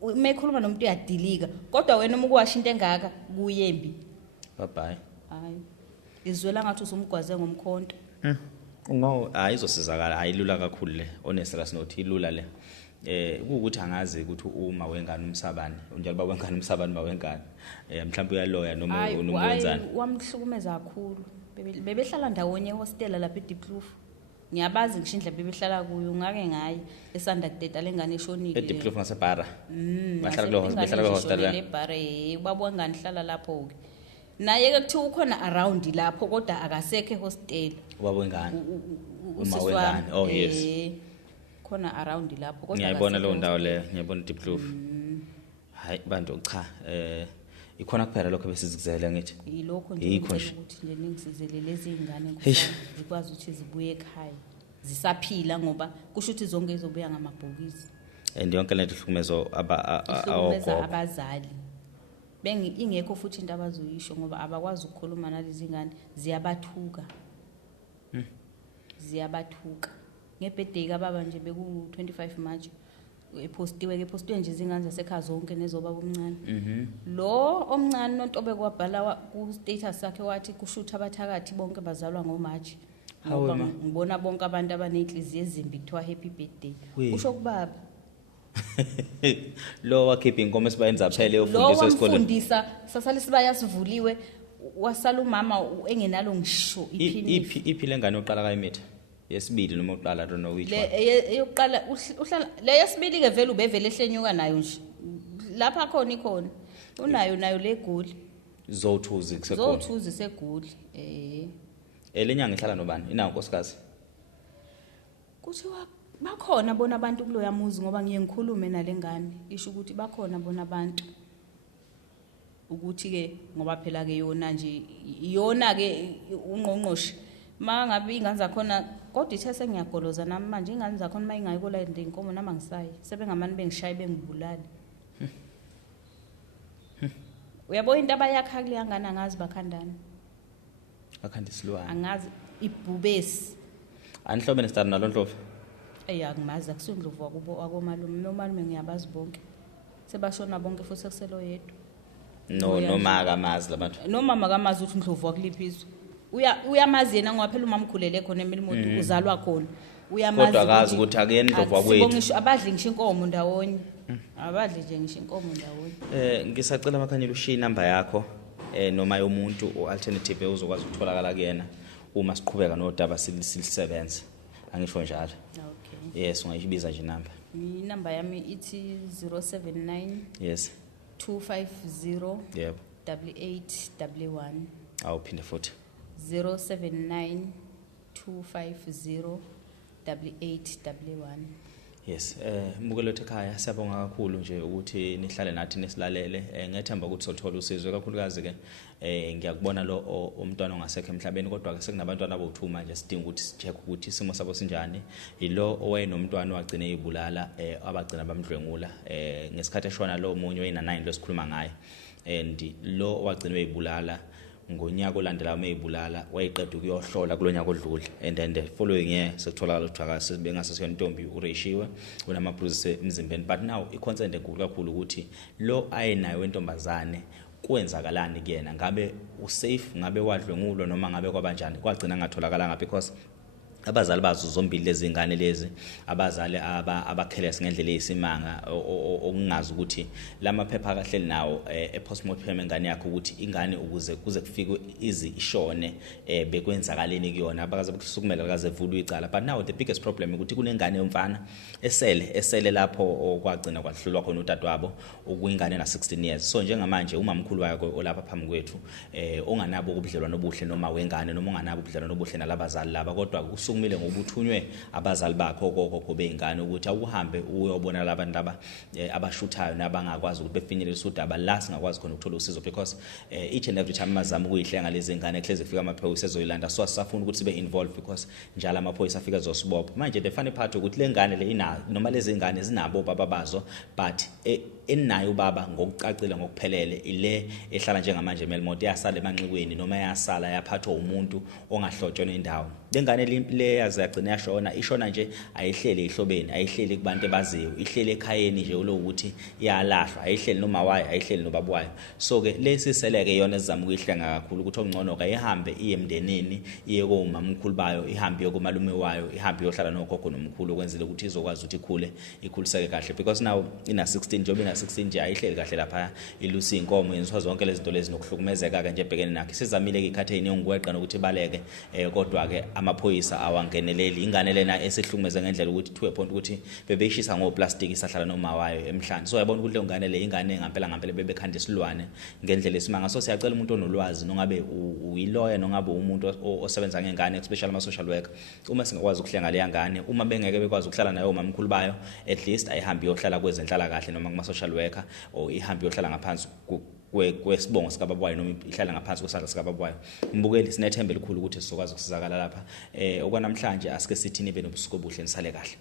umekhuluma nomuntu uyadilika kodwa wena uma ukuwasha into engaka kuyembi bye hayi izwela ngathi usumgwaze ngomkhonto no ayizosizakala ayilula kakhulu le honestly asinothi ilula le ukuthi angazi ukuthi uma wengane umsabane unjalo baba wengane umsabane bawengane mhlawumbe uyaloya noma unomenzana wamhlukumeza kakhulu bebehlala ndawonye ehostel lapha eDiepkloof ngiyabazi ngishindla bebehlala kuyo ngake ngayi esanda kudeda lengane eshonile eDiepkloof ngasebhara bahlala kulo hostel le bar ubaba wengane hlala lapho ke naye ke kuthiwa ukhona around lapho kodwa akasekho ehostel Ubaba wengane. Uma usisi wengane. wami, Oh yes. khona around lapho kodwa Ngiyayibona akasekho lo ndawo le, ngiyabona Deep Kloof. Hayi bantu cha ikhona kuphela lokho besizikuzela ngithi. yilokho nje Yikho ngicela nje. ukuthi nje ningisizele lezi ingane Eish. zikwazi ukuthi zibuye ekhaya zisaphila ngoba kusho ukuthi zonke izobuya ngamabhokisi And yonke lento ihlukumezo ihlukumeza awogogo. abazali ingekho futhi into abazoyisho ngoba abakwazi ukukhuluma nalezi ingane ziyabathuka ziyabathuka ngebirthday kababa nje beku 25 March epostiwe nje izingane zasekhaya zonke nezobaba omncane lo omncane nontobe kwabhala ku status sakhe wathi kushutha abathakathi bonke bazalwa ngoMarch Hawe ngoba ma. ngibona bonke abantu abanenhliziyo ezimbi kuthiwa happy birthday We. usho kubaba Lo wakhipha inkomo esibayenza phela lo ufundiswa esikoleni. wamfundisa sasale sibaya sivuliwe wasala umama engenalo ngisho iphini Iphi lengane oqala kayimitha? Yesibili noma oqala I don't know which le one. eyokuqala uhlala le yesibili ke vele ubevele ehlenyuka nayo nje lapha khona unayo le goli Zothuzi kusekhona. zothuzi segoli Lenyanga ihlala nobani? Inawo nkosikazi. kuthiwa bakhona bona abantu kuloya muzi ngoba ngiye ngikhulume nalengane isho ukuthi bakhona bona abantu ukuthi ke ngoba phela ke yona nje iyona ke ungqongqoshe mangabe ingane zakhona kodwa ithe sengiyagoloza nami manje ingane zakhona mayingayikola inkomo nama ngisayi sebengamani bengishaye bengibulala uyabona into abayakha kule ngane angazi bakhandana Akhanda isilwane. angazi ibhubesi Anihlobe nesitari nalo Ndlovu. angimazi akusindlovu wakomalume nomalume ngiyabazi bonke sebashona bonke futhi sekuselo yedwa No noma akamazi labantu. nomama kamazi ukuthi Ndlovu wakuliphiswa uyamazi yena ngoba phela umama ukhulele khona eMelimoto uzalwa khona uyamazi Kodwa akazi ukuthi akuyena Ndlovu wakwethu. abadli ngisho inkomo ndawonye abadli nje ngisho inkomo ndawonye Ngisacela amakhanyile ushiye inamba yakho noma yomuntu oalternative uzokwazi ukutholakala kuyena uma siqhubeka nodaba silisebenza. Angisho njalo. okay Yes, ungayibiza nje inamba. inamba yami ithi 079 Yes. 250 Yebo. 8811 Awuphinde futhi. 079 250 8811 Yes, mbukelo ekhaya siyabonga kakhulu nje ukuthi nihlale nathi nesilalele. Ngethemba ukuthi sothola usizo kakhulukazi ke ngiyakubona lo umntwana ongasekho emhlabeni kodwa ke sekunabantwana abo2 manje sidinga ukuthi sicheck ukuthi isimo sabo sinjani. Yilo owayenomntwana wagcina ezibulala abagcina bamdlwengula ngesikhathi eshona lo omunye wayina9 lo sikhuluma ngaye and lo wagcina ezibulala ngonyaka olandelayo mayibulala wayiqeda ukuyohlola kulonyaka odlule and then the following year sekutholakala ukuthi akase bengasesiyona intombi ureshiwe unama bruises emzimbeni but now i-concern enkulu kakhulu ukuthi lo ayenayo wentombazane kwenzakalani kuyena ngabe usafe ngabe wadlwengulwa noma ngabe kwabanjani kwagcina ngatholakala because abazali bazo zombili lezi ngane lezi abazali abakhelesi ngendlela eyisimanga okungazi ukuthi lamaphepha kahleli nawo postmortem engane yakhe ukuthi ingane ukuze kuze kufike ishone bekwenzakaleni kuyona abakaze ukusukumela kaze evulwe icala but now the biggest problem ukuthi kunengane yomfana esele lapho okwagcina kwahlulwa khona utadwabo okuyingane na 16 years so njengamanje umamkhulu wakhe olapha phambi kwethu onganabo ubudlelwano obuhle noma wengane noma onganabo ubudlelwano obuhle nalabazali laba kodwa kumele ngokuthunywe abazali bakho kokho beingane ukuthi awuhambe uyobona labantu laba abashuthayo nabangakwazi ukuthi befinyelele usudaba la singakwazi khona ukuthola usizo because each and every time mazama ukuyihlenga lezi ngane ehleze kufika amaphoyisa ezoyilanda so asafuna ukuthi sibe involved because njalo amaphoyisa afika zosibopha manje the funny part ukuthi lengane le ina noma lezi ngane zinabo baba bazo but enayo baba ngokucacile ngokuphelele ile ehlala njengamanje eMelimoto yasala emanxikweni noma yasala yaphathwa umuntu ongahlotshwe nendawo lengane le yaze yagcina yashona ishona nje ayihlele ihlobeni ayihlele kubantu abaziyo ihlele ekhayeni nje lo ukuthi yalahlwa ayihlele noma wayo ayihlele nobaba wayo so ke lesiseleke yona ezama ukuyihlenga kakhulu ukuthi ongcono ka ihambe iye emndenini iye komamkhulu bayo ihambe yokumalume wayo ihambe yohlala nogogo nomkhulu ukwenzela ukuthi izokwazi ukuthi ikhuliseke kahle because now ina 16 njengoba ina 16 nje ayihleli kahle lapha ilusi inkomo yenzwa zonke lezi zinto lezi nokuhlukumezeka ke nje ebhekene nakhe sizamile ke ikhatheni yongweqa nokuthi baleke kodwa ke amaphoyisa awangeneleli ingane lena esihlukumeze ngendlela ukuthi to a point ukuthi bebeyishisa ngoplastic isahlala noma wayo emhlanje so yabona ukuthi le ngane le ingane ngempela bebekhanda isilwane ngendlela esimanga so siyacela umuntu onolwazi nongabe uyilawyer nongabe umuntu osebenza ngengane especially ama social worker uma singakwazi ukuhlenga le ngane uma bengeke bekwazi ukuhlala nayo mamkhulu bayo at least ayihambi yohlala kwezenhlala kahle noma kuma social worker or ihambi yohlala ngaphansi kwesibongo sikababa wayo noma ihlala ngaphansi kwesandla sikababa wayo mbukeli sinethemba elikhulu ukuthi sizokwazi ukusizakala lapha okwanamhlanje asike sithi nibe nobusuku obuhle nisale kahle